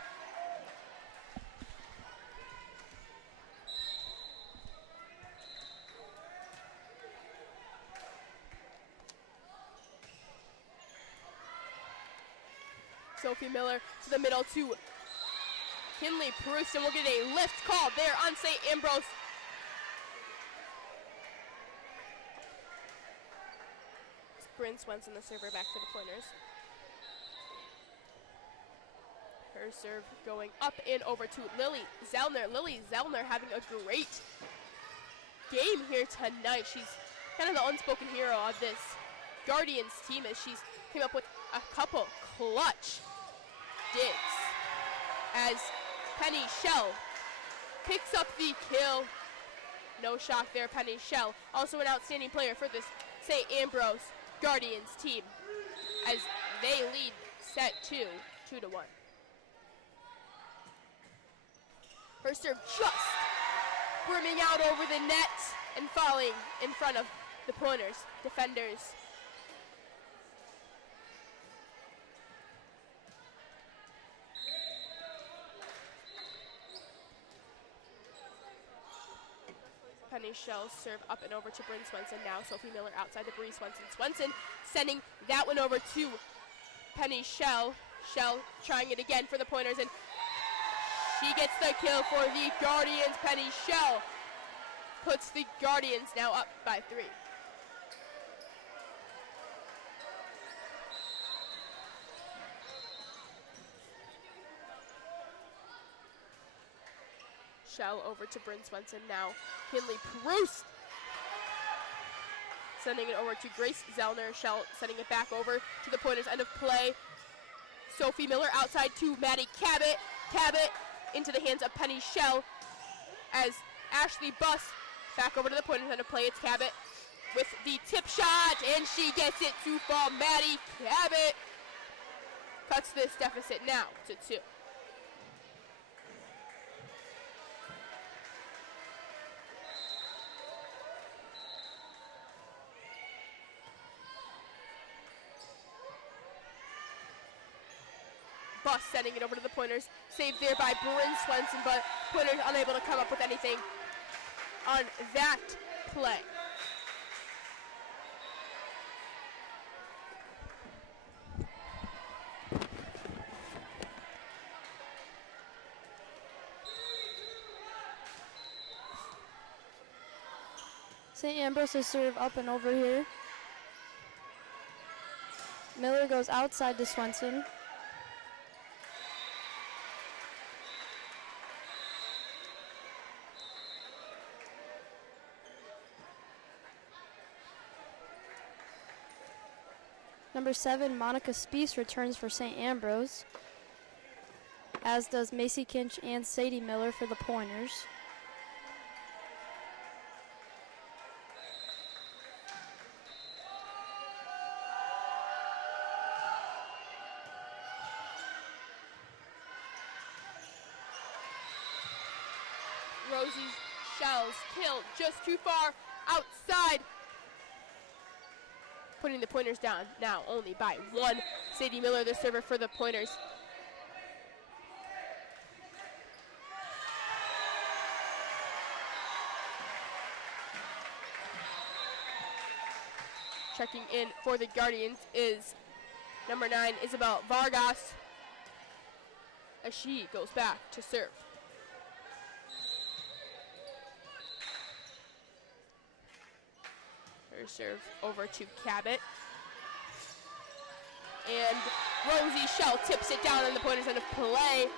Sophie Miller to the middle to Kinley Proust, and we'll get a lift call there on St. Ambrose. Bryn Swenson, the server, back to the pointers. Her serve going up and over to Lily Zellner. Lily Zellner having a great game here tonight. She's kind of the unspoken hero of this Guardians team as she's came up with a couple clutch digs as Penny Shell picks up the kill. No shock there, Penny Shell. Also an outstanding player for this St. Ambrose Guardians team as they lead set 2, 2-1. Her serve just brimming out over the net and falling in front of the Pointers defenders. Penny Shell serve up and over to Bryn Swenson. Now Sophie Miller outside to Bree Swenson. Swenson sending that one over to Penny Shell. Shell trying it again for the Pointers, and she gets the kill for the Guardians. Penny Shell puts the Guardians now up by 3. Shell over to Bryn Swenson now. Kinley Proust sending it over to Grace Zellner. Shell sending it back over to the Pointers. End of play. Sophie Miller outside to Maddie Cabot. Cabot into the hands of Penny Shell as Ashley Buss back over to the Pointers. End of play. It's Cabot with the tip shot, and she gets it to fall. Maddie Cabot cuts this deficit now to 2. Buss sending it over to the Pointers. Saved there by Bryn Swenson, but Pointers unable to come up with anything on that play. St. Ambrose's serve up and over here. Miller goes outside to Swenson. Number 7, Monica Spees returns for St. Ambrose, as does Macy Kinch and Sadie Miller for the Pointers. Rosie Shells killed just too far outside, putting the Pointers down now only by 1. Sadie Miller, the server for the Pointers. Checking in for the Guardians is number 9, Isabel Vargas, as she goes back to serve. Her serve over to Cabot. And Rosie Shell tips it down on the pointer's end of play.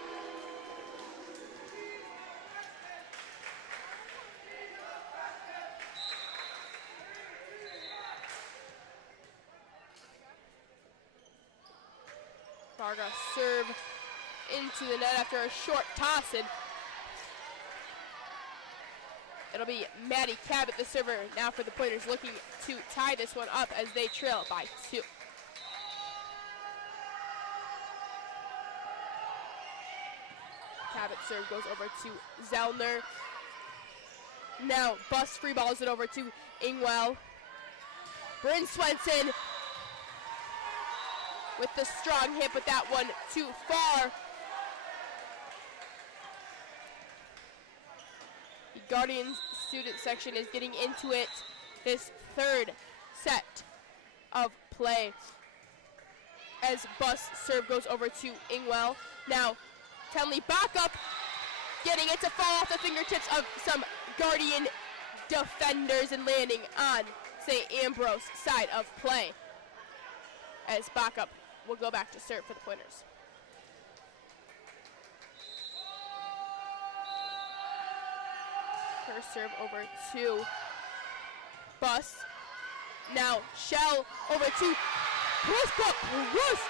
Varga serve into the net after a short toss, and it'll be Maddie Cabot, the server, now for the Pointers, looking to tie this one up as they trail by 2. Cabot serve goes over to Zellner. Now Bus free balls it over to Ingwell. Bryn Swenson with the strong hit, but that one too far. The Guardians student section is getting into it this third set of play as Bus serve goes over to Ingwell. Now Tenley back up, getting it to fall off the fingertips of some Guardian defenders and landing on St. Ambrose side of play as Backup will go back to serve for the Pointers. Her serve over to Bus. Now Shell over to Bruce, but Bruce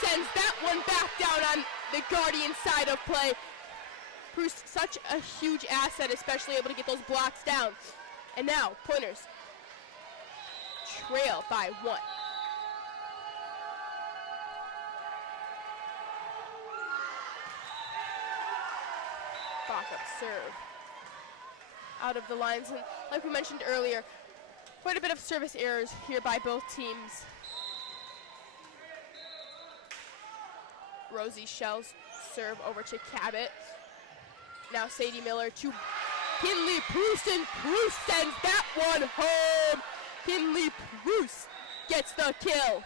sends that one back down on the Guardian side of play. Bruce, such a huge asset, especially able to get those blocks down. And now Pointers trail by 1. Backup serve out of the lines, and like we mentioned earlier, quite a bit of service errors here by both teams. Rosie Shell's serve over to Cabot. Now Sadie Miller to Kinley Proust, and Proust sends that one home. Kinley Proust gets the kill.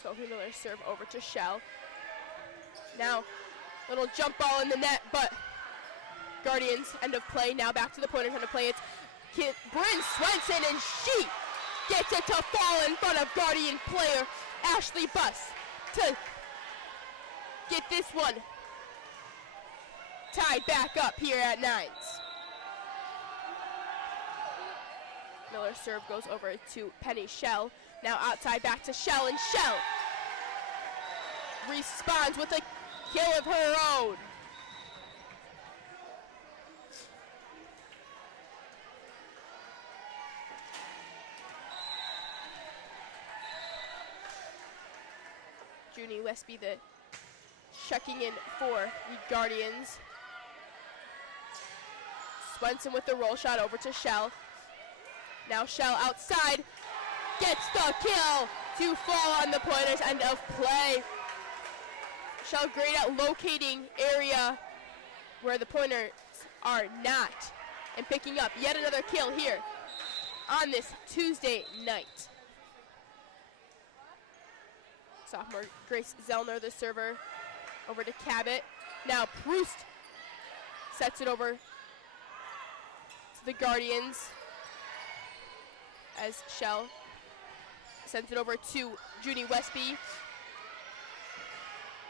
Sophie Miller serve over to Shell. Now, little jump ball in the net, but Guardians end of play. Now back to the Pointers end of play. It's Bryn Swenson, and she gets it to fall in front of Guardian player Ashley Buss to get this one tied back up here at 9s. Miller serve goes over to Penny Shell. Now outside back to Shell, and Shell responds with a kill of her own. Junie Westby, the checking in for the Guardians. Swenson with the roll shot over to Shell. Now Shell outside gets the kill to fall on the Pointers end of play. Shell great at locating area where the Pointers are not and picking up yet another kill here on this Tuesday night. Sophomore Grace Zellner, the server, over to Cabot. Now Proust sets it over to the Guardians as Shell sends it over to Junie Westby.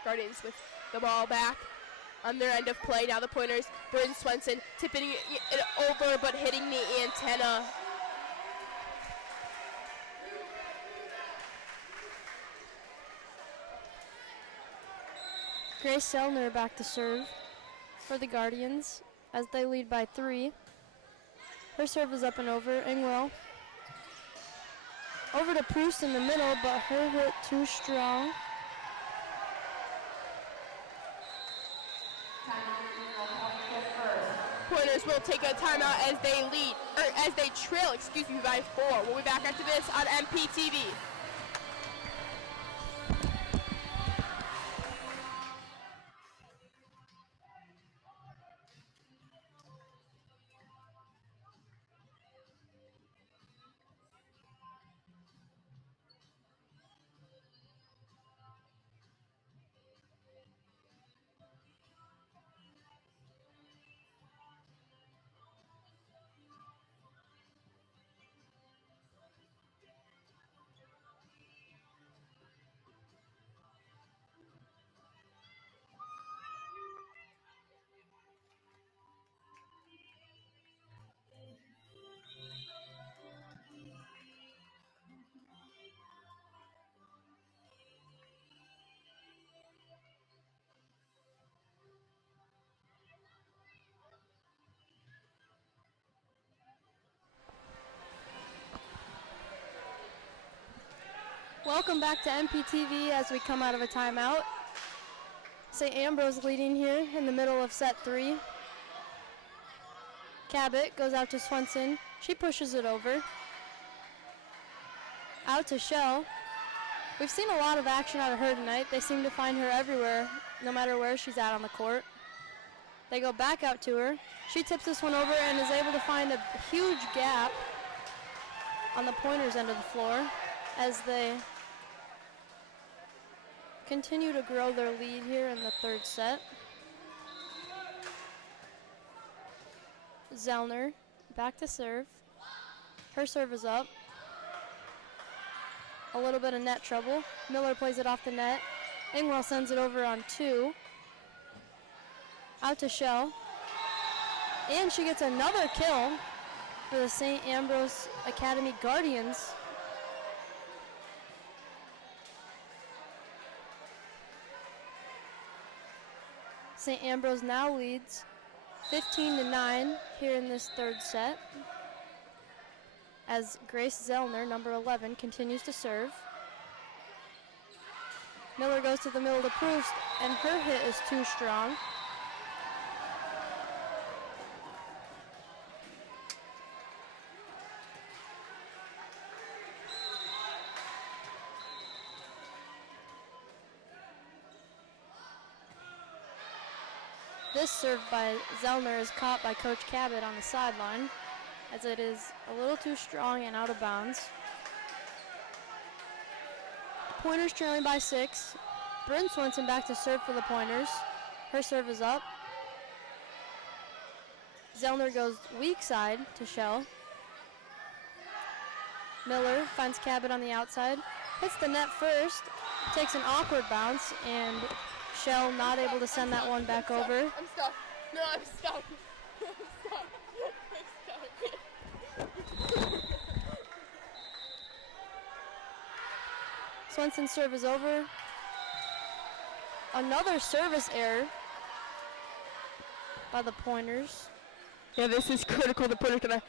Guardians with the ball back on their end of play. Now the Pointers, Bryn Swenson tipping it over but hitting the antenna. Grace Zellner back to serve for the Guardians as they lead by 3. Her serve is up and over. Ingwell over to Proust in the middle, but her hit too strong. Pointers will take a timeout as they lead, or as they trail, by 4. We'll be back after this on MPTV. Welcome back to MPTV as we come out of a timeout. St. Ambrose leading here in the middle of set 3. Cabot goes out to Swenson. She pushes it over. Out to Shell. We've seen a lot of action out of her tonight. They seem to find her everywhere, no matter where she's at on the court. They go back out to her. She tips this one over and is able to find a huge gap on the Pointers' end of the floor as they continue to grow their lead here in the third set. Zellner back to serve. Her serve is up. A little bit of net trouble. Miller plays it off the net. Ingwell sends it over on 2. Out to Shell. And she gets another kill for the St. Ambrose Academy Guardians. St. Ambrose now leads 15-9 here in this third set, as Grace Zellner, number 11, continues to serve. Miller goes to the middle to Proust, and her hit is too strong. This serve by Zellner is caught by Coach Cabot on the sideline, as it is a little too strong and out of bounds. Pointers trailing by 6. Bryn Swenson back to serve for the Pointers. Her serve is up. Zellner goes weak side to Shell. Miller finds Cabot on the outside. Hits the net first. Takes an awkward bounce, and Shell not able to send that one back over. I'm stuck. No, I'm stuck. Swenson's serve is over. Another service error by the Pointers. Yeah, this is critical. The Pointers gonna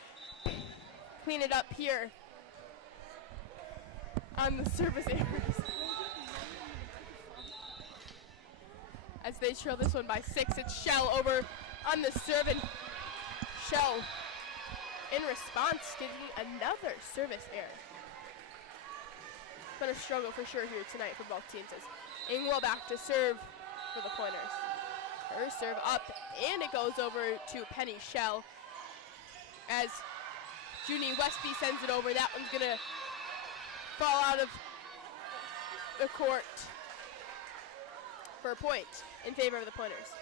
clean it up here on the service errors. As they trail this one by 6, it's Shell over on the serve, and Shell in response getting another service error. It's been a struggle for sure here tonight for both teams, as Ingwell back to serve for the Pointers. Her serve up, and it goes over to Penny Shell as Junie Westby sends it over. That one's gonna fall out of the court for a point in favor of the Pointers.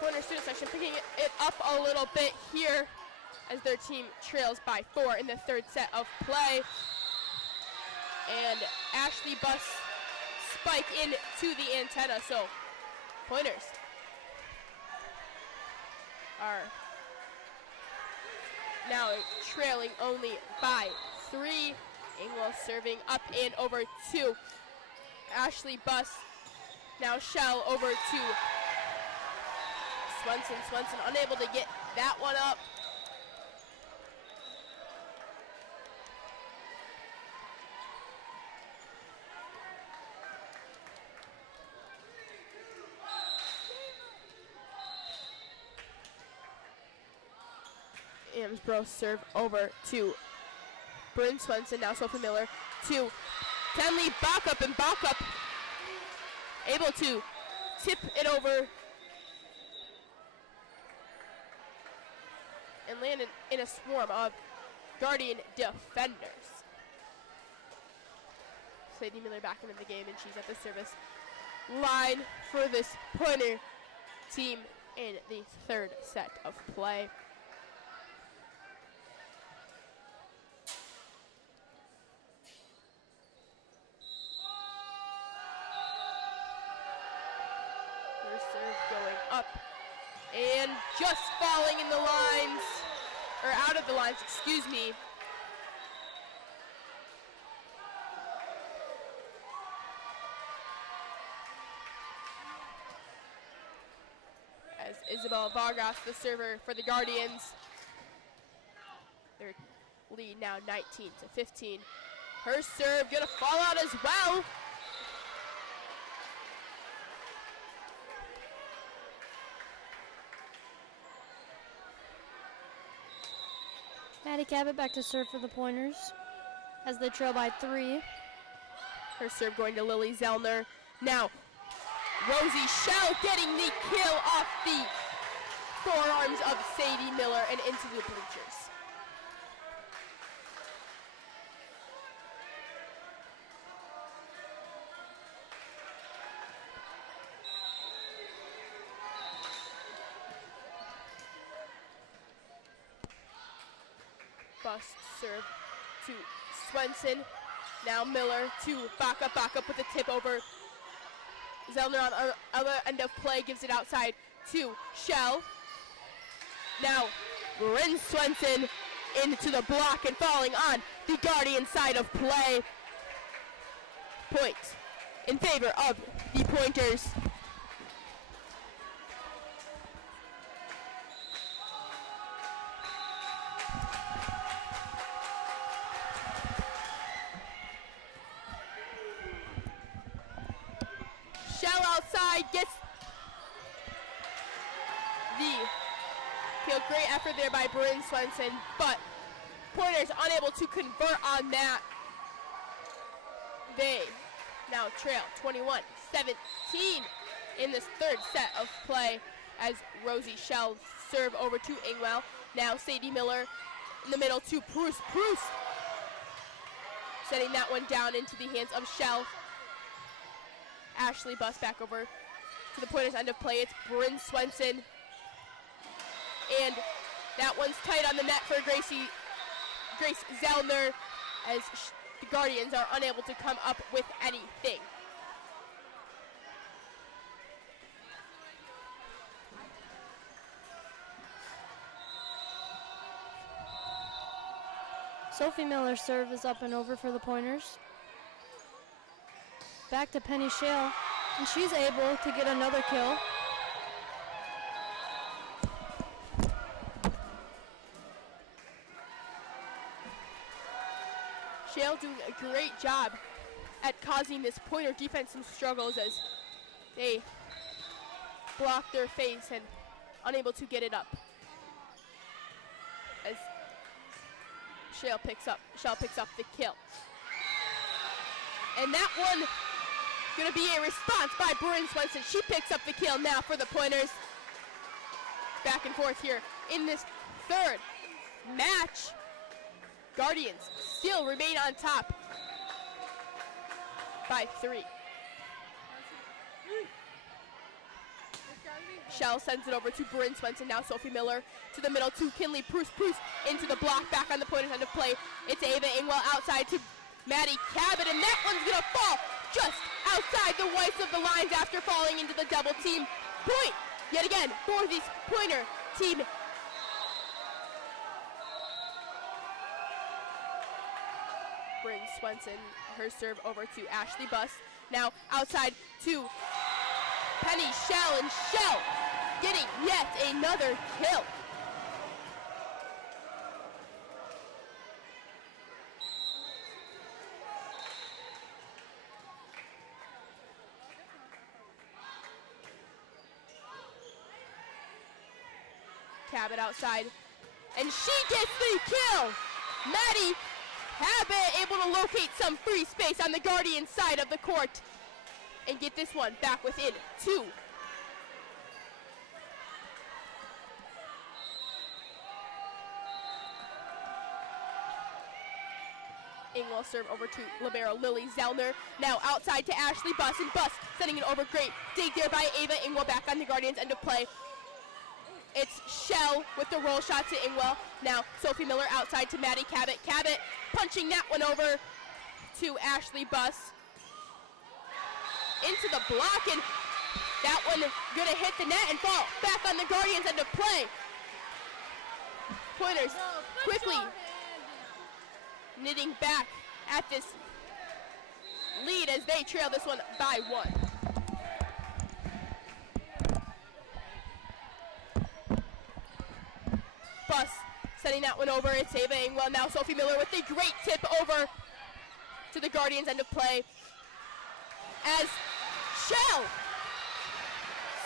Pointer student section picking it up a little bit here as their team trails by 4 in the third set of play. And Ashley Buss spike into the antenna, so Pointers are now trailing only by 3. Ingwell serving up and over to Ashley Buss. Now Shell over to Swenson. Swenson unable to get that one up. AMBROSE serve over to Bryn Swenson. Now Sophie Miller to Kenley Backup, and Backup able to tip it over and land in a swarm of Guardian defenders. Sadie Miller back into the game, and she's at the service line for this Pointer team in the third set of play. Up and just falling in the lines, or out of the lines, excuse me. Isabel Vargas, the server for the Guardians. Their lead now 19-15. Her serve gonna fall out as well. Maddie Cabot back to serve for the Pointers as they trail by 3. Her serve going to Lily Zellner. Now, Rosie Shell getting the kill off the forearms of Sadie Miller and into the bleachers. Bust serve to Swenson. Now Miller to back up with a tip over. Zellner on the other end of play gives it outside to Shell. Now Bryn Swenson into the block and falling on the Guardian side of play. Point in favor of the Pointers. Shell outside gets the kill. Great effort there by Bryn Swenson, but Pointers unable to convert on that. They now trail 21-17 in this third set of play as Rosie Shell serve over to Ingwell. Now Sadie Miller in the middle to Bruce. Bruce setting that one down into the hands of Shell. Ashley Buss back over to the Pointers end of play. It's Bryn Swenson. And that one's tight on the net for Grace Zellner as the Guardians are unable to come up with anything. Sophie Miller's serve is up and over for the Pointers. Back to Penny Shale, and she's able to get another kill. Shale doing a great job at causing this Pointer defense some struggles as they block their face and unable to get it up. As Shale picks up the kill. And that one gonna be a response by Bryn Swenson. She picks up the kill now for the Pointers. Back and forth here in this third match. Guardians still remain on top by 3. Shell sends it over to Bryn Swenson. Now Sophie Miller to the middle to Kinley Bruce. Bruce into the block, back on the Pointers end of play. It's Ava Ingwell outside to Maddie Cabot, and that one's gonna fall just outside the whites of the lines after falling into the double team. Point yet again for this Pointer team. Bryn Swenson, her serve over to Ashley Buss. Now outside to Penny Shell, and Shell getting yet another kill. Cabot outside, and she gets the kill. Maddie Cabot able to locate some free space on the Guardian side of the court and get this one back within 2. Ingwell serve over to libero Lily Zellner. Now outside to Ashley Buss, and Buss sending it over. Great dig there by Ava Ingwell back on the Guardians end of play. It's Shell with the roll shot to Ingwell. Now Sophie Miller outside to Maddie Cabot. Cabot punching that one over to Ashley Buss. Into the block, and that one gonna hit the net and fall back on the Guardians end of play. Pointers quickly knitting back at this lead as they trail this one by 1. sending that one over. It's saving. Well, now Sophie Miller with the great tip over to the Guardians' end of play. As Shell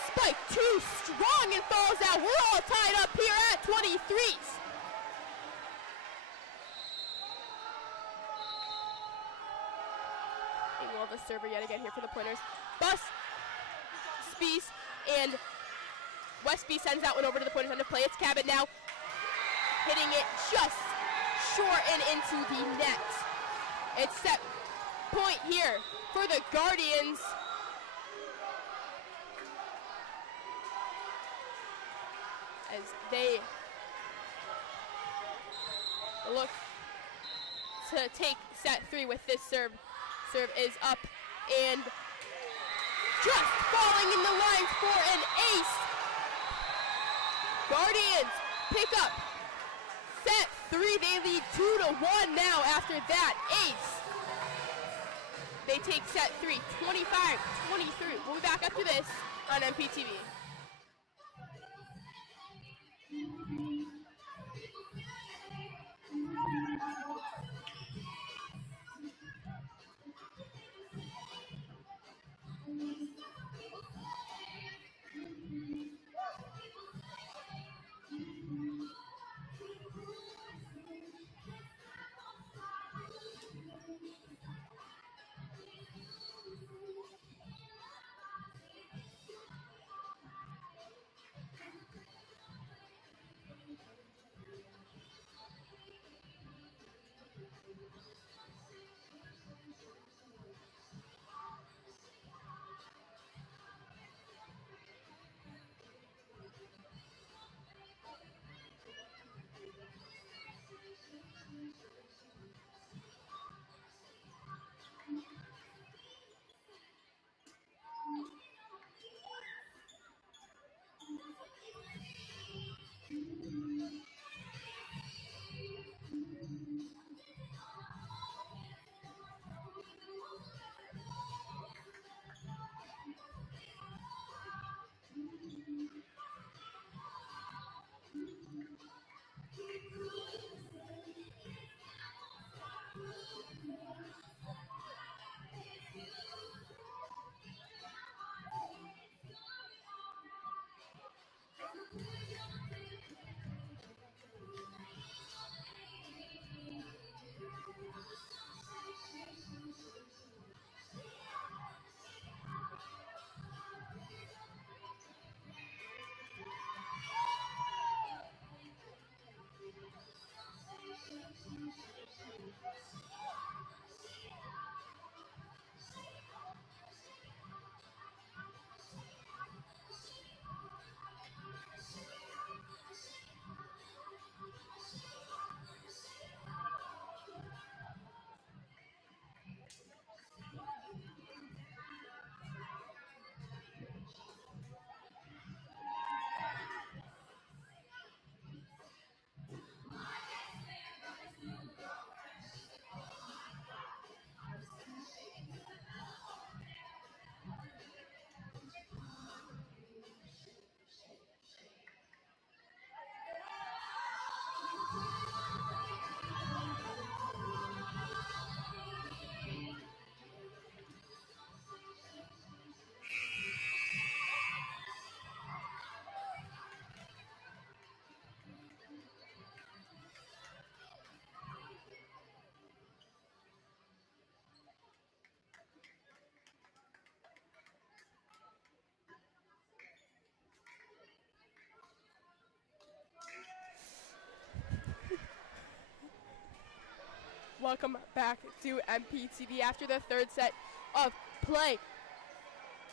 spike too strong and falls out. We're all tied up here at 23s. Engel, the server yet again here for the Pointers. Bus, Spies, and Westby sends that one over to the Pointers end of play. It's Cabot now, hitting it just short and into the net. It's set point here for the Guardians. As they look to take set 3 with this serve. Serve is up and just falling in the lines for an ace. Guardians pick up set 3. They lead 2-1 now after that ace. They take set 3, 25-23. We'll be back after this on MPTV. Welcome back to MPTV after the third set of play.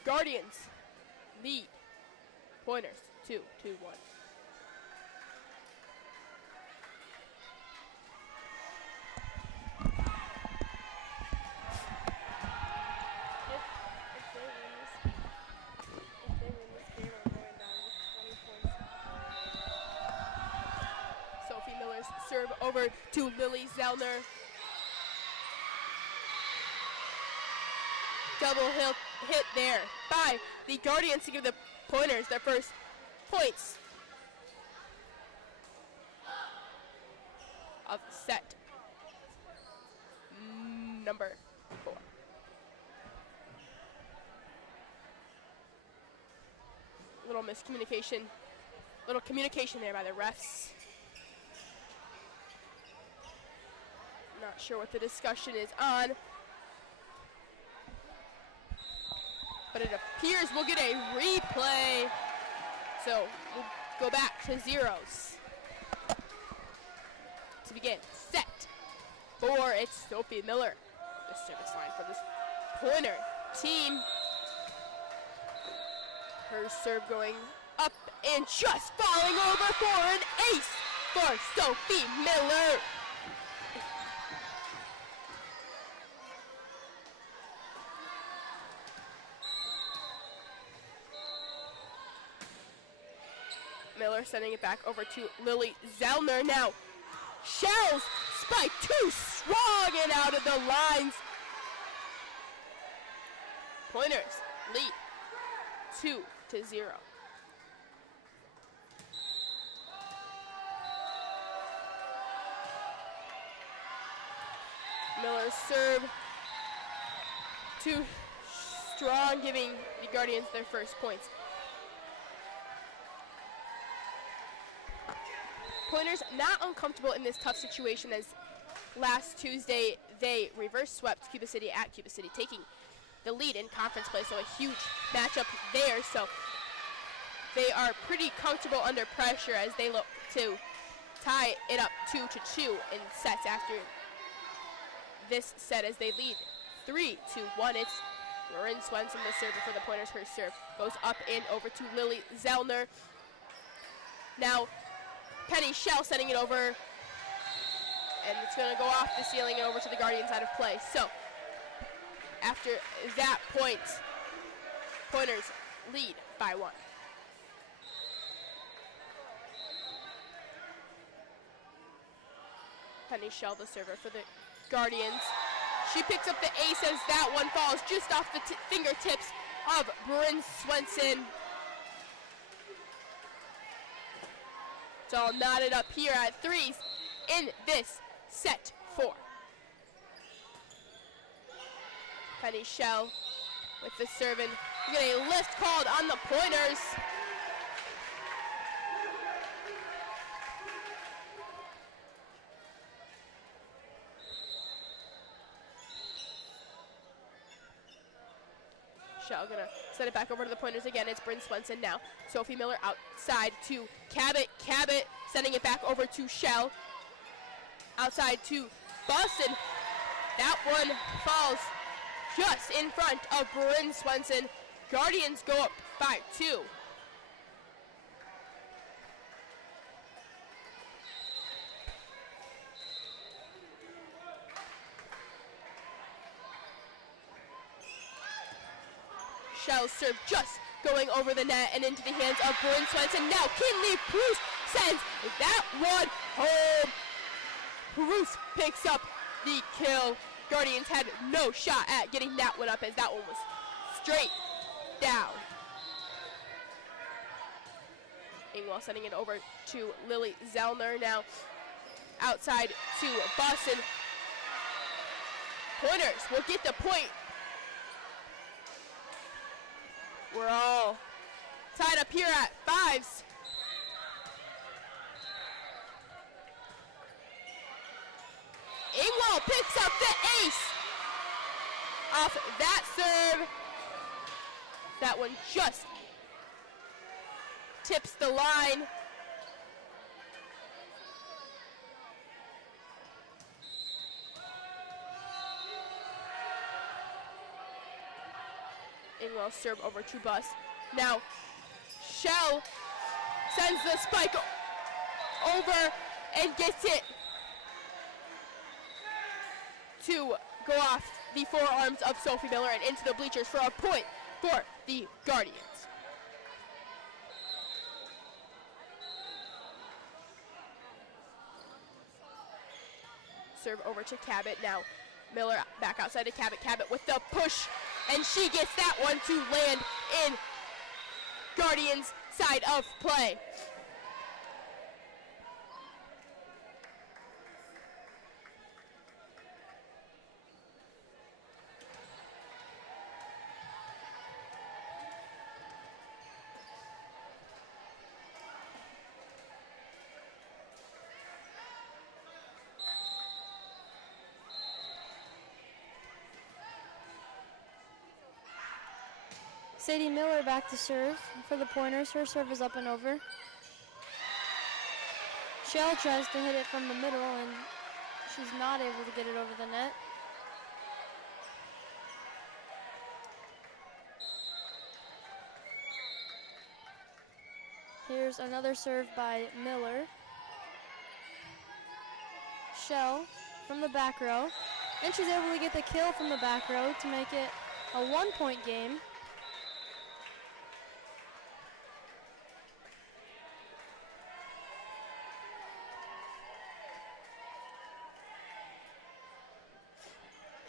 Guardians lead Pointers 2-1. Sophie Miller's serve over to Lily Zellner. Double hit there by the Guardians to give the Pointers their first points. of set number 4. Little miscommunication, little communication there by the refs. Not sure what the discussion is on, but it appears we'll get a replay. So we'll go back to zeros. To begin, set 4, it's Sophie Miller. The service line for this Pointer team. Her serve going up and just falling over for an ace for Sophie Miller. Miller sending it back over to Lily Zellner now. Shells spike too strong and out of the lines. Pointers lead 2-0. Miller's serve too strong, giving the Guardians their first points. Pointers not uncomfortable in this tough situation, as last Tuesday they reverse swept Cuba City at Cuba City, taking the lead in conference play, so a huge matchup there. So they are pretty comfortable under pressure as they look to tie it up 2-2 in sets after this set, as they lead 3-1. It's Lauren Swenson, the server for the Pointers. Her serve goes up and over to Lily Zellner. Now Penny Shell sending it over, and it's going to go off the ceiling and over to the Guardian side of play. So after that point, Pointers lead by 1. Penny Shell, the server for the Guardians. She picks up the ace as that one falls just off the fingertips of Bryn Swenson. It's all knotted up here at 3s in this set 4. Penny Shell with the serve, and we get a lift called on the Pointers. Shell gonna set it back over to the Pointers again. It's Bryn Swenson now. Sophie Miller outside to Cabot. Cabot sending it back over to Shell. Outside to Buston. That one falls just in front of Bryn Swenson. Guardians go up by 2. Shell's serve just going over the net and into the hands of Bryn Swenson. Now Kinley Bruce sends that one home. Bruce picks up the kill. Guardians had no shot at getting that one up, as that one was straight down. Ingwell sending it over to Lily Zellner now. Outside to Boston. Pointers will get the point. We're all tied up here at 5s. Ingwell picks up the ace off that serve. That one just tips the line. Ingwell serve over to Bus. Now Shell sends the spike over and gets it to go off the forearms of Sophie Miller and into the bleachers for a point for the Guardians. Serve over to Cabot. Now Miller back outside to Cabot. Cabot with the push, and she gets that one to land in Guardians' side of play. Sadie Miller back to serve for the Pointers. Her serve is up and over. Shell tries to hit it from the middle, and she's not able to get it over the net. Here's another serve by Miller. Shell from the back row, and she's able to get the kill from the back row to make it a 1-point game.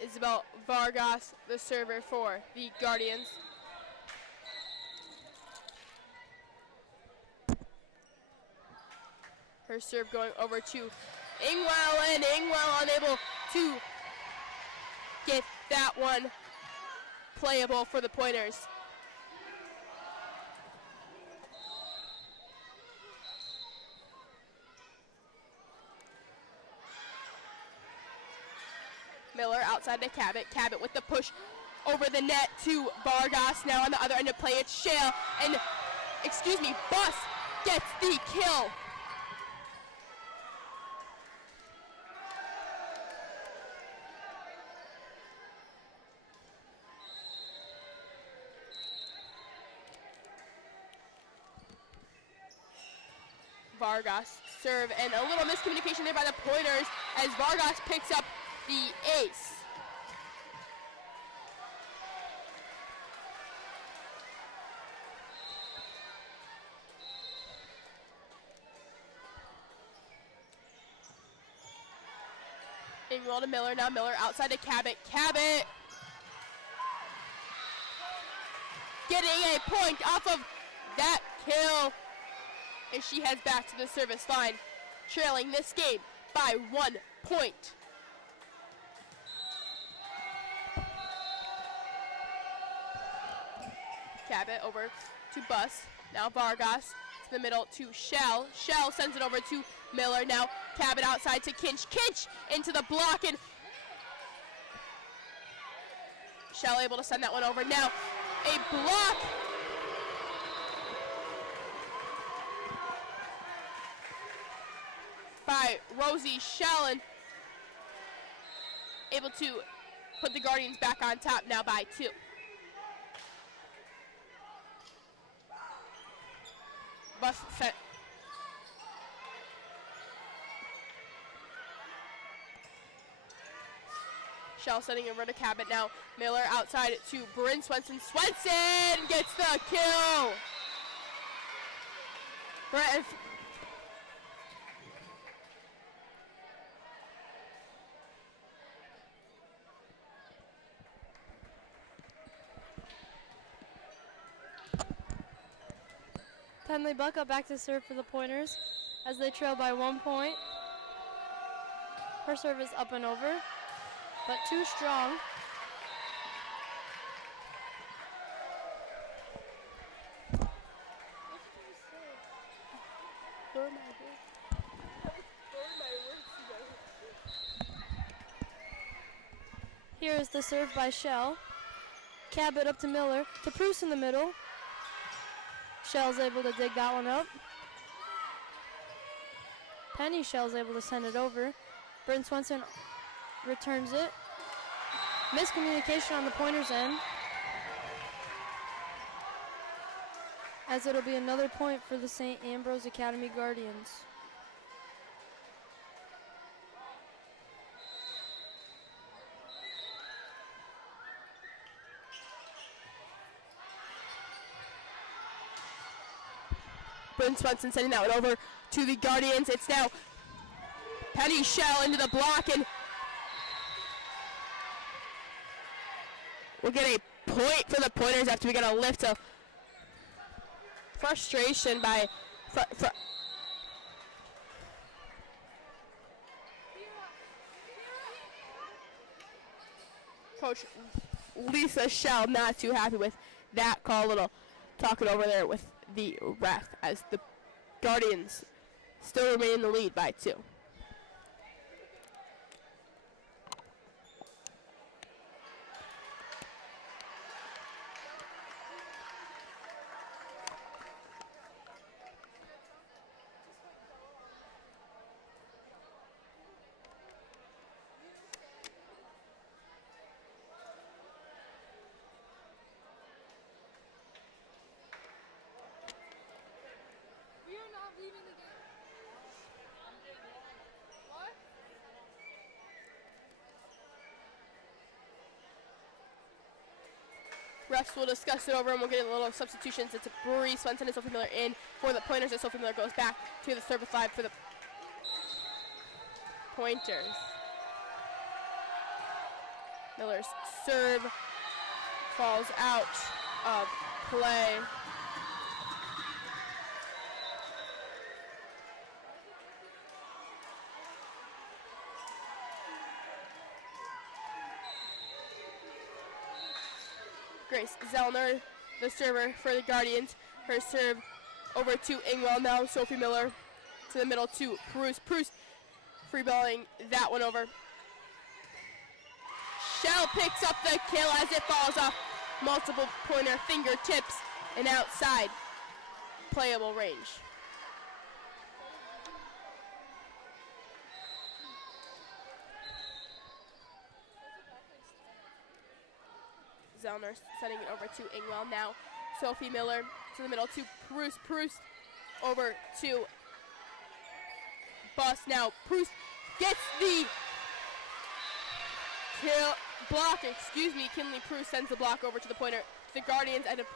Isabel Vargas, the server for the Guardians. Her serve going over to Ingwell, and Ingwell unable to get that one playable for the Pointers. Miller outside to Cabot. Cabot with the push over the net to Vargas. Now on the other end of play, it's Shale, and Bus gets the kill. Vargas serve, and a little miscommunication there by the Pointers as Vargas picks up the ace. Ingwell to Miller, now Miller outside to Cabot. Cabot getting a point off of that kill, and she heads back to the service line, trailing this game by 1 point. Cabot over to Bus. Now Vargas to the middle to Shell. Shell sends it over to Miller. Now Cabot outside to Kinch. Kinch into the block, and Shell able to send that one over. Now a block by Rosie Shellen, able to put the Guardians back on top now by 2. Bus set. Shell sending over to Cabot now. Miller outside to Bryn Swenson. Swenson gets the kill. Brent. Penley Buckup back to serve for the Pointers as they trail by 1 point. Her serve is up and over, but too strong. Here is the serve by Shell. Cabot up to Miller, to Bruce in the middle. Shell's able to dig that one up. Penny Shell's able to send it over. Bryn Swenson returns it. Miscommunication on the Pointers' end, as it'll be another point for the St. Ambrose Academy Guardians. Bryn Swenson sending that one over to the Guardians. It's now Penny Shell into the block, and we'll get a point for the Pointers after we get a lift of frustration by Coach Lisa Shell. Not too happy with that call. A little talking over there with the ref as the Guardians still remain in the lead by 2. Refs will discuss it over and we'll get a little substitutions. It's Bree Swenson and Sophie Miller in for the Pointers, and Sophie Miller goes back to the service line for the Pointers. Miller's serve falls out of play. Grace Zellner, the server for the Guardians. Her serve over to Ingwell. Now Sophie Miller to the middle to Pruse. Pruse free-balling that one over. Shell picks up the kill as it falls off multiple pointer fingertips and outside playable range. Zellner sending it over to Ingwell. Now Sophie Miller to the middle to Pruse. Pruse over to Bus. Now Pruse gets the kill block, excuse me. Kinley Pruse sends the block over to the pointer. The Guardians end up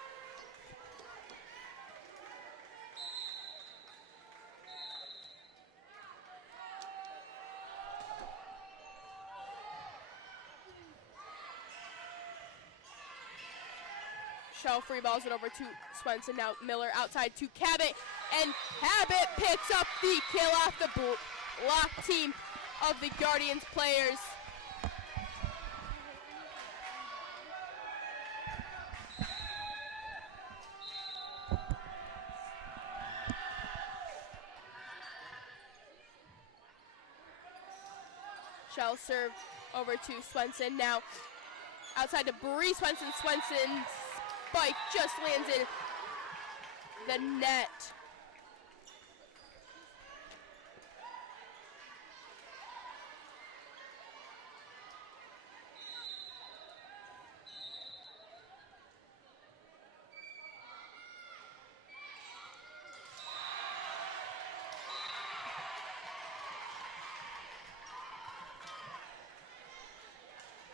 Shell free balls it over to Swenson. Now Miller outside to Cabot, and Cabot picks up the kill off the block team of the Guardians players. Shell serve over to Swenson. Now outside to Bree Swenson. Swenson's spike just lands in the net.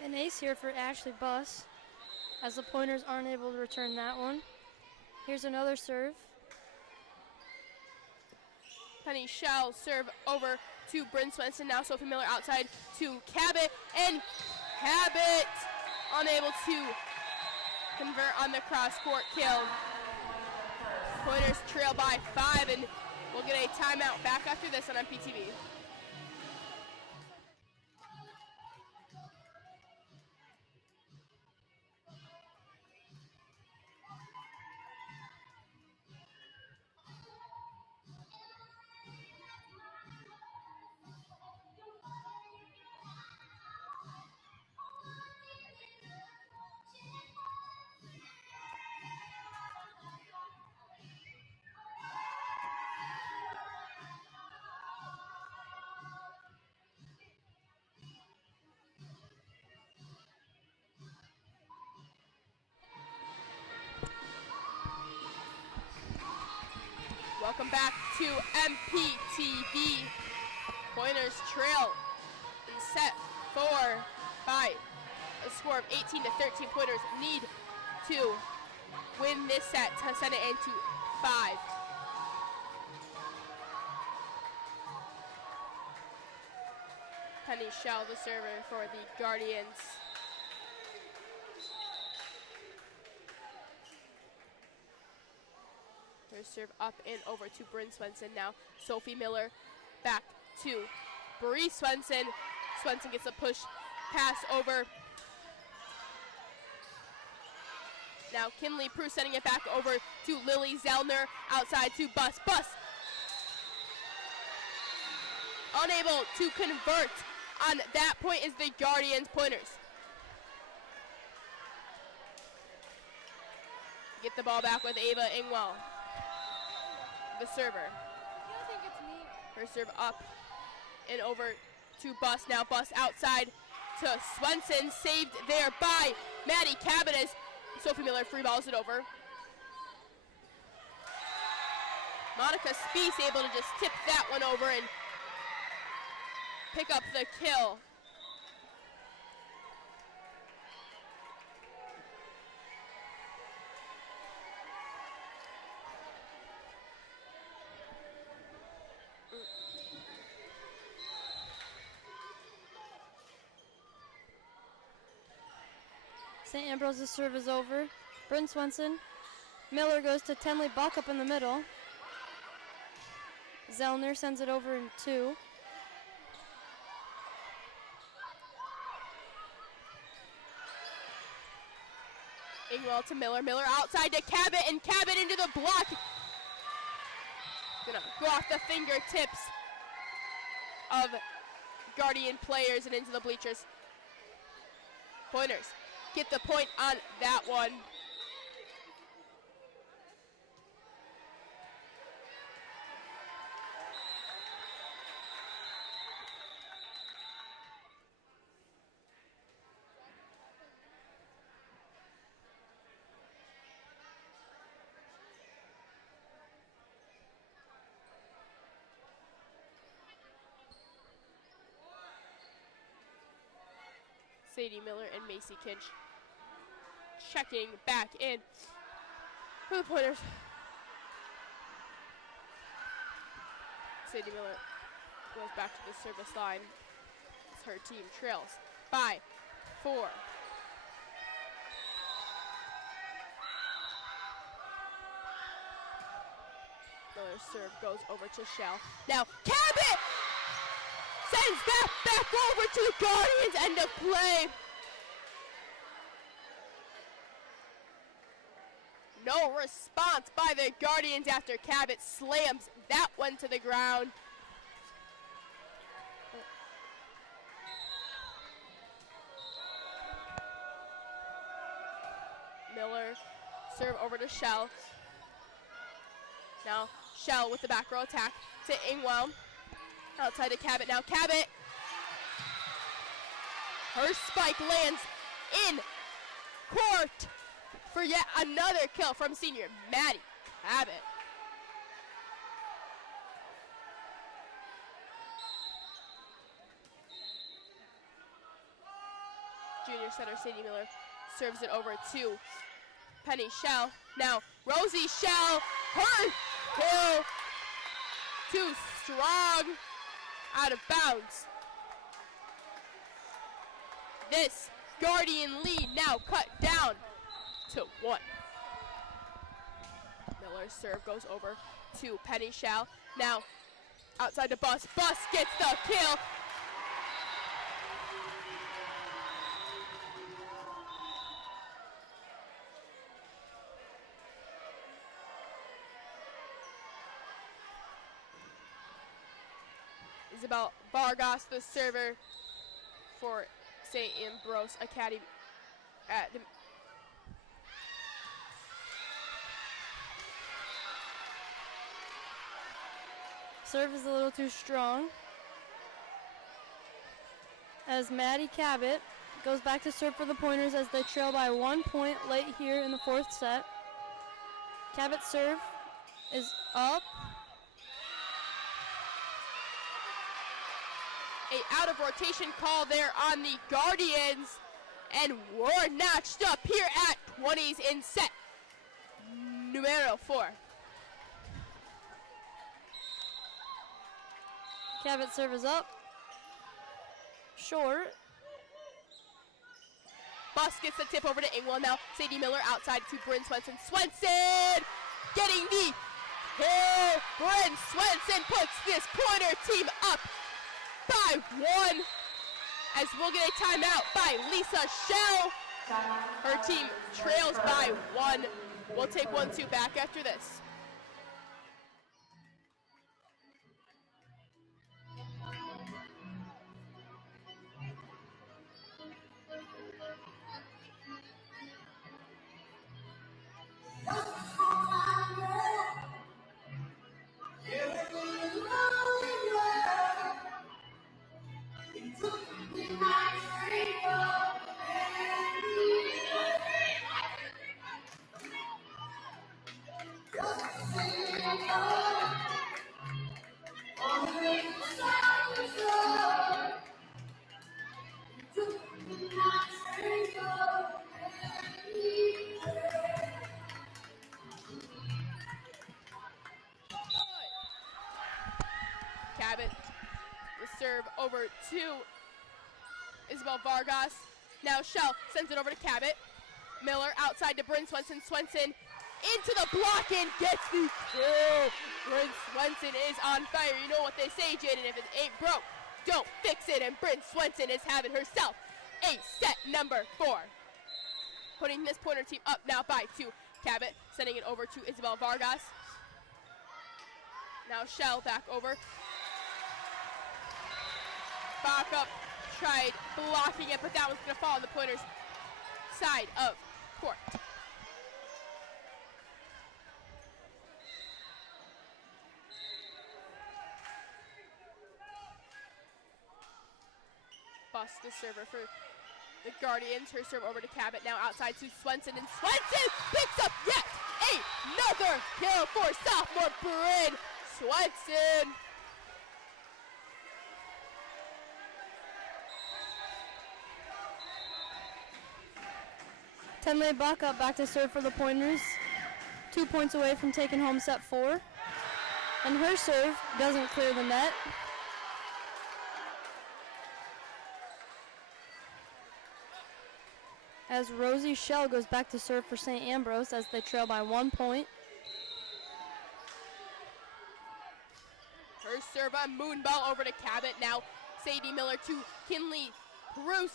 An ace here for Ashley Buss, as the Pointers aren't able to return that one. Here's another serve. Penny Shell serve over to Bryn Swenson. Now Sophie Miller outside to Cabot, and Cabot unable to convert on the cross-court kill. Pointers trail by 5, and we'll get a timeout back after this on MPTV. Welcome back to MPTV. Pointers trail in set 4 by a score of 18-13. Pointers need to win this set to send it into 5. Penny Shell, the server for the Guardians. Her serve up and over to Bryn Swenson. Now Sophie Miller back to Bree Swenson. Swenson gets a push pass over. Now Kinley Prue sending it back over to Lily Zellner. Outside to Bus. Bus unable to convert on that point is the Guardians Pointers. Get the ball back with Ava Ingwell, the server. Her serve up and over to Bus. Now Bus outside to Swenson. Saved there by Maddie Cabot as Sophie Miller free balls it over. Monica Spies able to just tip that one over and pick up the kill. St. Ambrose's serve is over. Bryn Swenson. Miller goes to Tenley Buck up in the middle. Zellner sends it over in 2. Ingwell to Miller. Miller outside to Cabot, and Cabot into the block. Gonna go off the fingertips of Guardian players and into the bleachers. Pointers get the point on that one. Sadie Miller and Macy Kinch checking back in for the Pointers. Sadie Miller goes back to the service line as her team trails by 4. Miller's serve goes over to Shell. Now Cabot sends that back over to the Guardians. End of play. No response by the Guardians after Cabot slams that one to the ground. Miller, serve over to Shell. Now Shell with the back row attack to Ingwell. Outside to Cabot now. Cabot. Her spike lands in court for yet another kill from senior Maddie Cabot. Junior setter Sadie Miller serves it over to Penny Shell. Now Rosie Shell, her kill. Too strong. Out of bounds. This Guardian lead now cut down to 1. Miller's serve goes over to Penny Shell. Now outside the Bus. Bus gets the kill. Isabel Vargas, the server for St. Ambrose Academy at the serve is a little too strong as Maddie Cabot goes back to serve for the Pointers as they trail by 1 point late here in the 4th set. Cabot's serve is up. A out of rotation call there on the Guardians, and we're notched up here at 20s in set numero 4. Cabot's serve is up. Short. Bus gets the tip over to Ingwell. Now Sadie Miller outside to Bryn Swenson. Swenson getting the kill. Bryn Swenson puts this Pointer team up by 1, as we'll get a timeout by Lisa Shell. Her team trails by 1. We'll take 1-2 back after this. Cabot, the serve over to Isabel Vargas. Now Shell sends it over to Cabot. Miller outside to Bryn Swenson. Swenson into the block and gets the kill. Bryn Swenson is on fire. You know what they say, Jaden, if it ain't broke, don't fix it. And Bryn Swenson is having herself a set number 4. Putting this Pointer team up now by 2. Cabot sending it over to Isabel Vargas. Now Shell back over. Back up, tried blocking it, but that one's gonna fall on the Pointers' side of court. Bust the server for the Guardians. Her serve over to Cabot, now outside to Swenson, and Swenson picks up yet another kill for sophomore Bryn Swenson. Tenley Backup back to serve for the Pointers. 2 points away from taking home set 4. And her serve doesn't clear the net. As Rosie Shell goes back to serve for St. Ambrose as they trail by 1 point. Her serve on Moonball over to Cabot. Now Sadie Miller to Kinley Proust.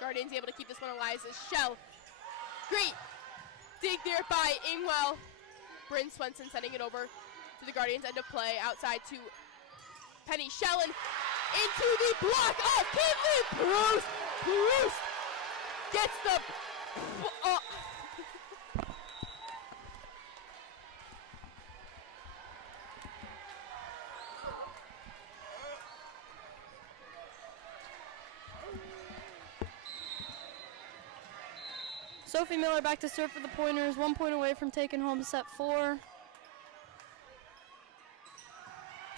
Guardians able to keep this one alive as Shell. Great dig there by Ingwell. Bryn Swenson sending it over to the Guardians' end of play. Outside to Penny Shellen. Into the block of Kinley Proust. Proust gets the... Sophie Miller back to serve for the Pointers, 1 point away from taking home set 4.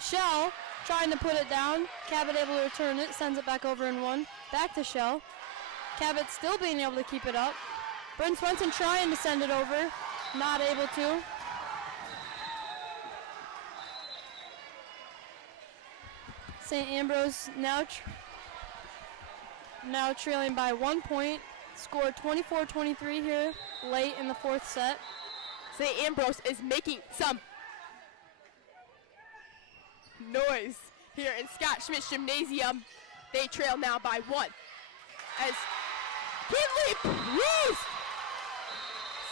Shell trying to put it down. Cabot able to return it, sends it back over in 1. Back to Shell. Cabot still being able to keep it up. Bryn Swenson trying to send it over, not able to. St. Ambrose now trailing by 1 point. Scored 24-23 here late in the 4th set. St. Ambrose is making some noise here in Scott Schmidt Gymnasium. They trail now by 1. As Kinley Proust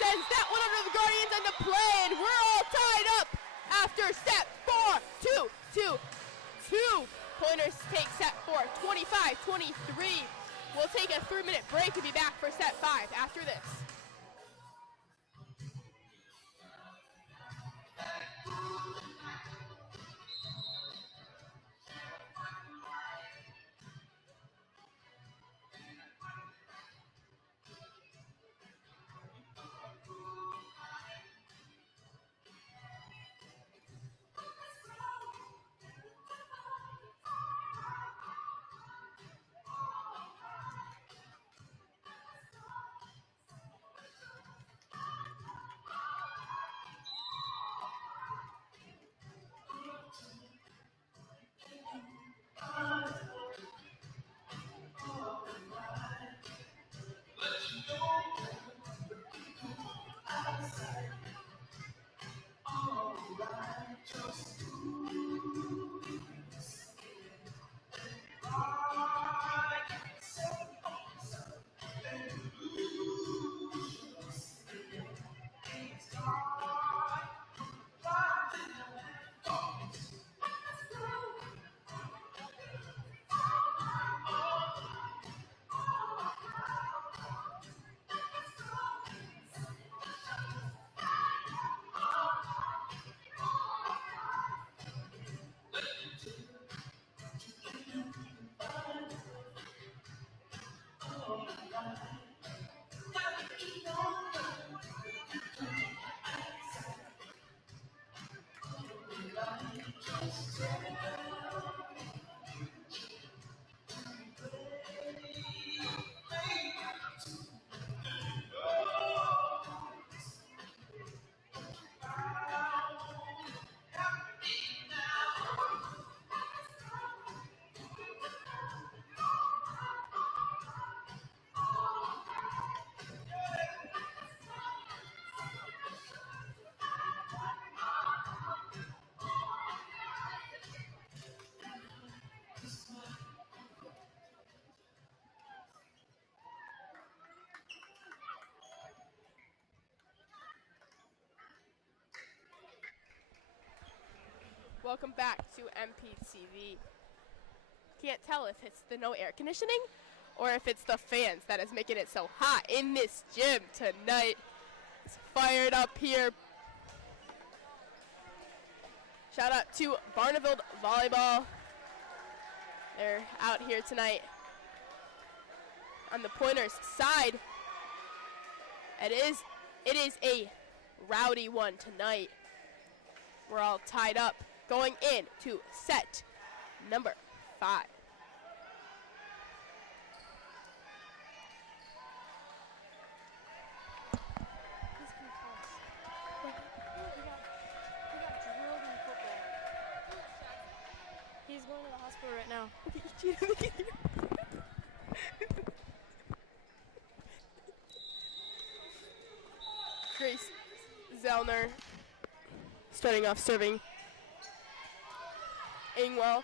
sends that one under the Guardians end of play, and we're all tied up after set 4. 2. Pointers take set 4, 25-23. We'll take a 3-minute break and be back for set 5 after this. Welcome back to MPTV. Can't tell if it's the no air conditioning or if it's the fans that is making it so hot in this gym tonight. It's fired up here. Shout out to Varsity Volleyball. They're out here tonight on the Pointers side. It is a rowdy one tonight. We're all tied up going into set number 5. He's going to the hospital right now. Grace Zellner starting off serving. Ingwell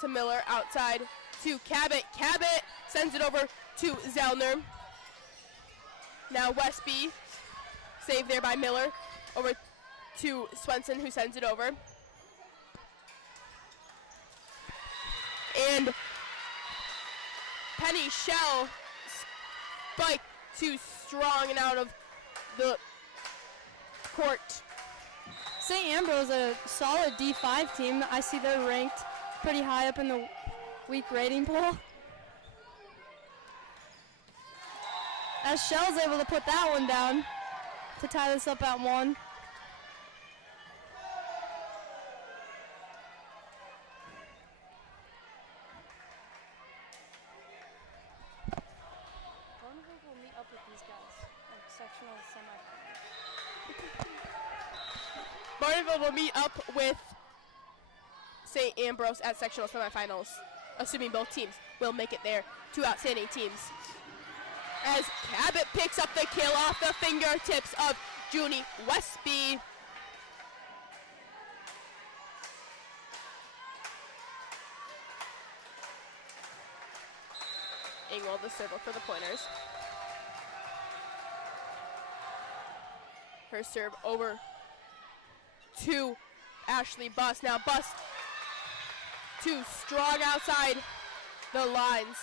to Miller, outside to Cabot. Cabot sends it over to Zellner. Now Westby, saved there by Miller, over to Swenson, who sends it over. And Penny Shell spiked too strong and out of the court. St. Ambrose, a solid D5 team. I see they're ranked pretty high up in the week rating poll. As Shell's able to put that one down to tie this up at 1. We'll meet up with these guys in sectional semifinals. Barneville will meet up with St. Ambrose at sectional semifinals, assuming both teams will make it there. 2 outstanding teams. As Cabot picks up the kill off the fingertips of Junie Westby. Ingwell the server for the Pointers. Her serve over to Ashley Bust. Now Bust too strong outside the lines.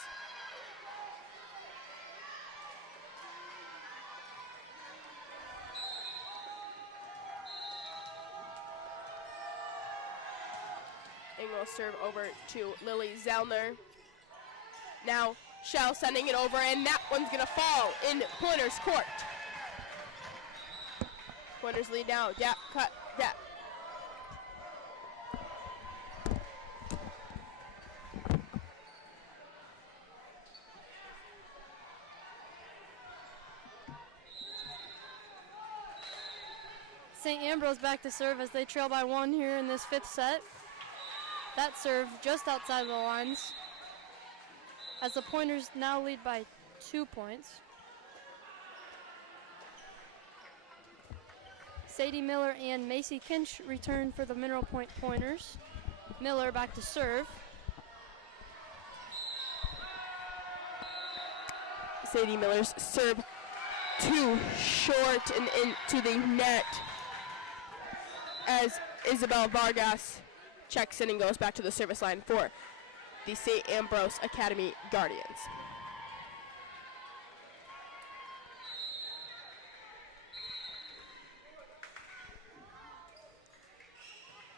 Ingwell serve over to Lily Zellner. Now Shell sending it over, and that one's gonna fall in Pointers court. Pointers lead now. Dap, cut, dap. St. Ambrose back to serve as they trail by 1 here in this 5th set. That serve just outside the lines, as the Pointers now lead by 2 points. Sadie Miller and Macy Kinch return for the Mineral Point Pointers. Miller back to serve. Sadie Miller's serve too short and into the net as Isabel Vargas checks in and goes back to the service line for the St. Ambrose Academy Guardians.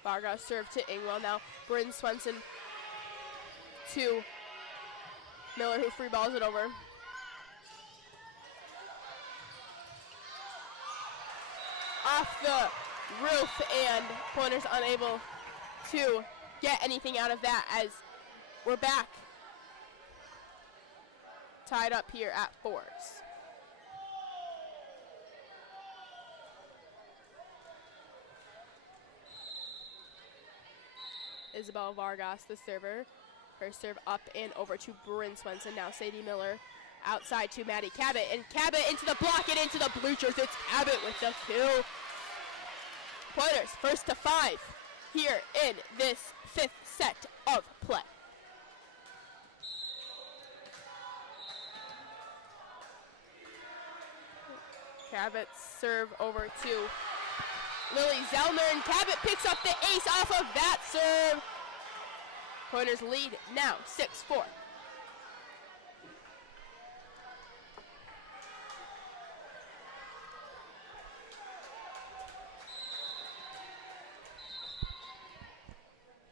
Vargas serve to Ingwell. Now Bryn Swenson to Miller, who free balls it over. Off the roof, and Pointers unable to get anything out of that as we're back tied up here at 4s. Isabel Vargas, the server. Her serve up and over to Bryn Swenson. Now Sadie Miller outside to Maddie Cabot, and Cabot into the block and into the bleachers. It's Cabot with the kill. Pointers first to 5 here in this 5th set of play. Cabot's serve over to Lily Zellner, and Cabot picks up the ace off of that serve. Pointers lead now 6-4.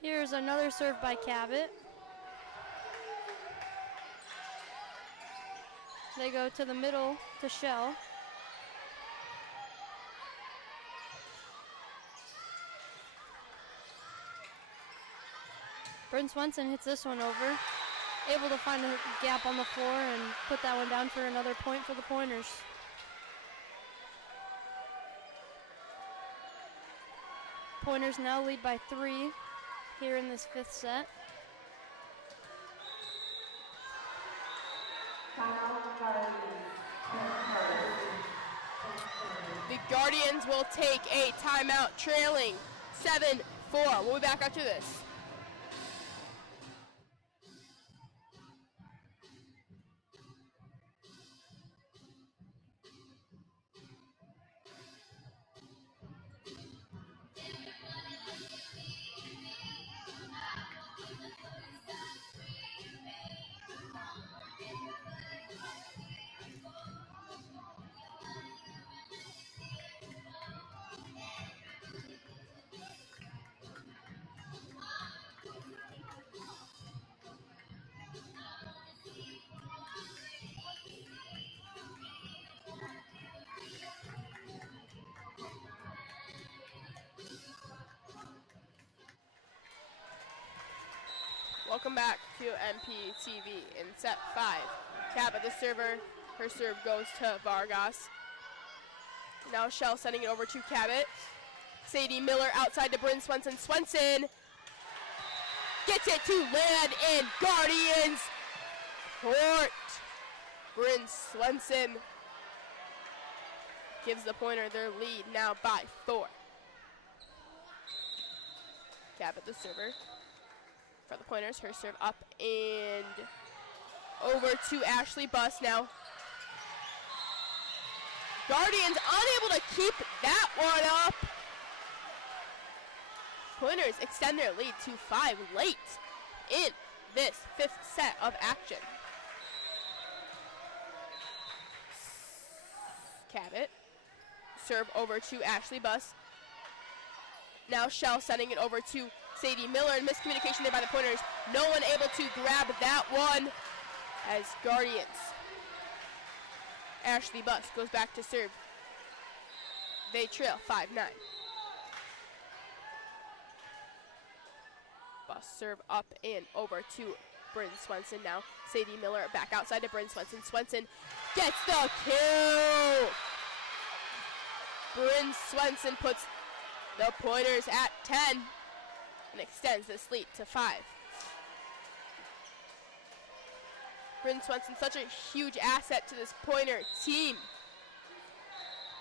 Here's another serve by Cabot. They go to the middle to Shell. Bryn Swenson hits this one over. Able to find a gap on the floor and put that one down for another point for the Pointers. Pointers now lead by 3 here in this 5th set. The Guardians will take a timeout, trailing 7-4. We'll be back after this. Welcome back to MPTV in set 5. Cabot, the server, her serve goes to Vargas. Now Shell sending it over to Cabot. Sadie Miller outside to Bryn Swenson. Swenson gets it to land in Guardians court. Bryn Swenson gives the Pointer their lead now by 4. Cabot, the server. For the Pointers, her serve up and over to Ashley Buss now. Guardians unable to keep that one up. Pointers extend their lead to 5 late in this 5th set of action. Cabot, serve over to Ashley Buss. Now Shell sending it over to Sadie Miller, and miscommunication there by the Pointers. No one able to grab that one as Guardians. Ashley Buss goes back to serve. They trail 5-9. Buss serve up and over to Bryn Swenson now. Sadie Miller back outside to Bryn Swenson. Swenson gets the kill! Bryn Swenson puts the Pointers at 10 and extends this lead to 5. Bryn Swenson, such a huge asset to this Pointer team,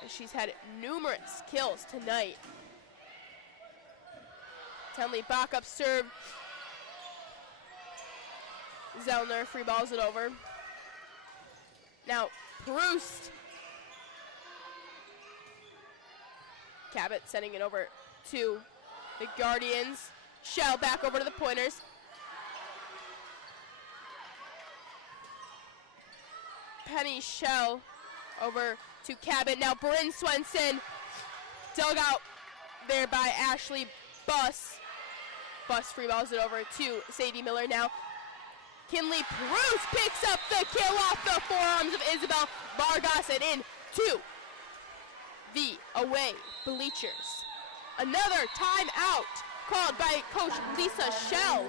as she's had numerous kills tonight. Tenley back up serve. Zellner free balls it over. Now Proust. Cabot sending it over to the Guardians. Shell back over to the Pointers. Penny Shell over to Cabot. Now Bryn Swenson dug out there by Ashley Buss. Buss free balls it over to Sadie Miller now. Kinley Proust picks up the kill off the forearms of Isabel Vargas and in to the away bleachers. Another timeout called by Coach Lisa Shell.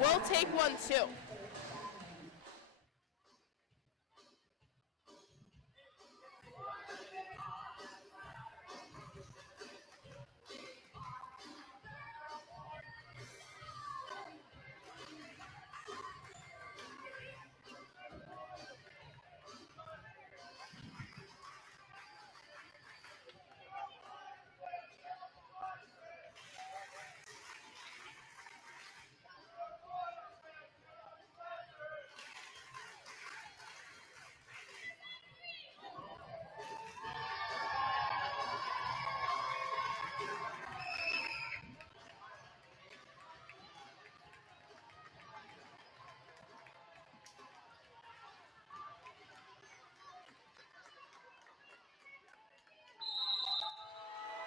We'll take one too.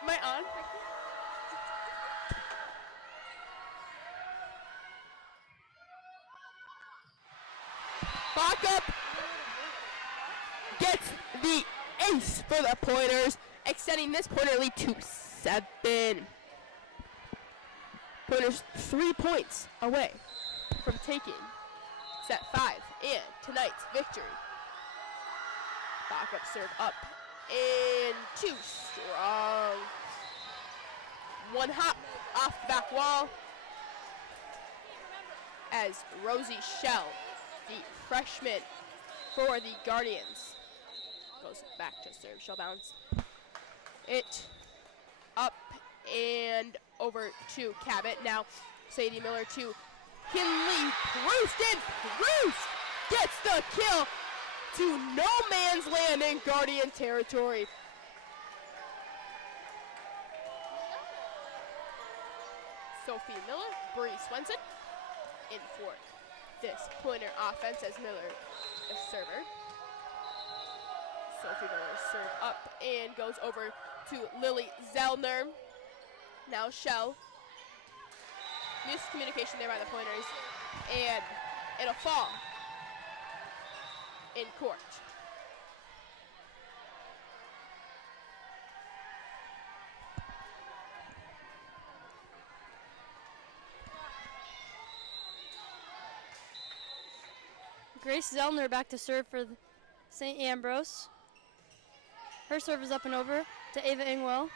Am I on? Backup gets the ace for the Pointers, extending this Pointer lead to 7. Pointers 3 points away from taking set 5 and tonight's victory. Backup serve up and too strong. One hop off the back wall as Rosie Shell, the freshman for the Guardians, goes back to serve. She'll bounce it up and over to Cabot. Now Sadie Miller to Kinley. Proust gets the kill to no man's land in Guardian territory. Sophie Miller, Bree Swenson in for this Pointer offense as Miller, the server. Sophie Miller serve up and goes over to Lily Zellner. Now Shell. Miscommunication there by the Pointers, and it'll fall in court. Grace Zellner back to serve for St. Ambrose. Her serve is up and over to Ava Ingwell.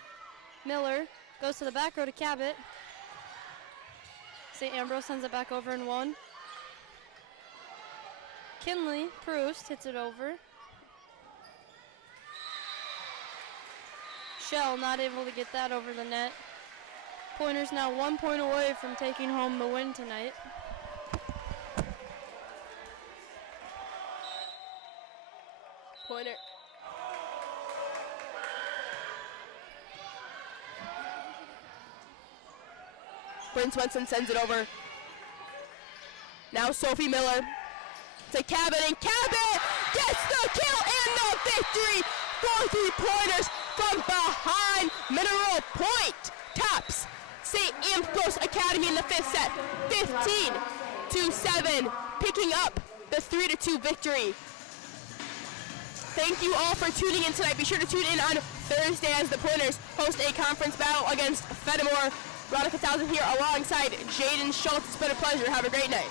Miller goes to the back row to Cabot. St. Ambrose sends it back over in 1. Kinley Proust hits it over. Shell not able to get that over the net. Pointers now 1 point away from taking home the win tonight. Pointer. Bryn Swenson sends it over. Now Sophie Miller to Cabot, and Cabot gets the kill and the victory for the Pointers from behind. Mineral Point tops St. Ambrose Academy in the 5th set, 15-7, picking up the 3-2 victory. Thank you all for tuning in tonight. Be sure to tune in on Thursday as the Pointers host a conference battle against Fenimore. Veronica Thousand here alongside Jaden Schultz. It's been a pleasure. Have a great night.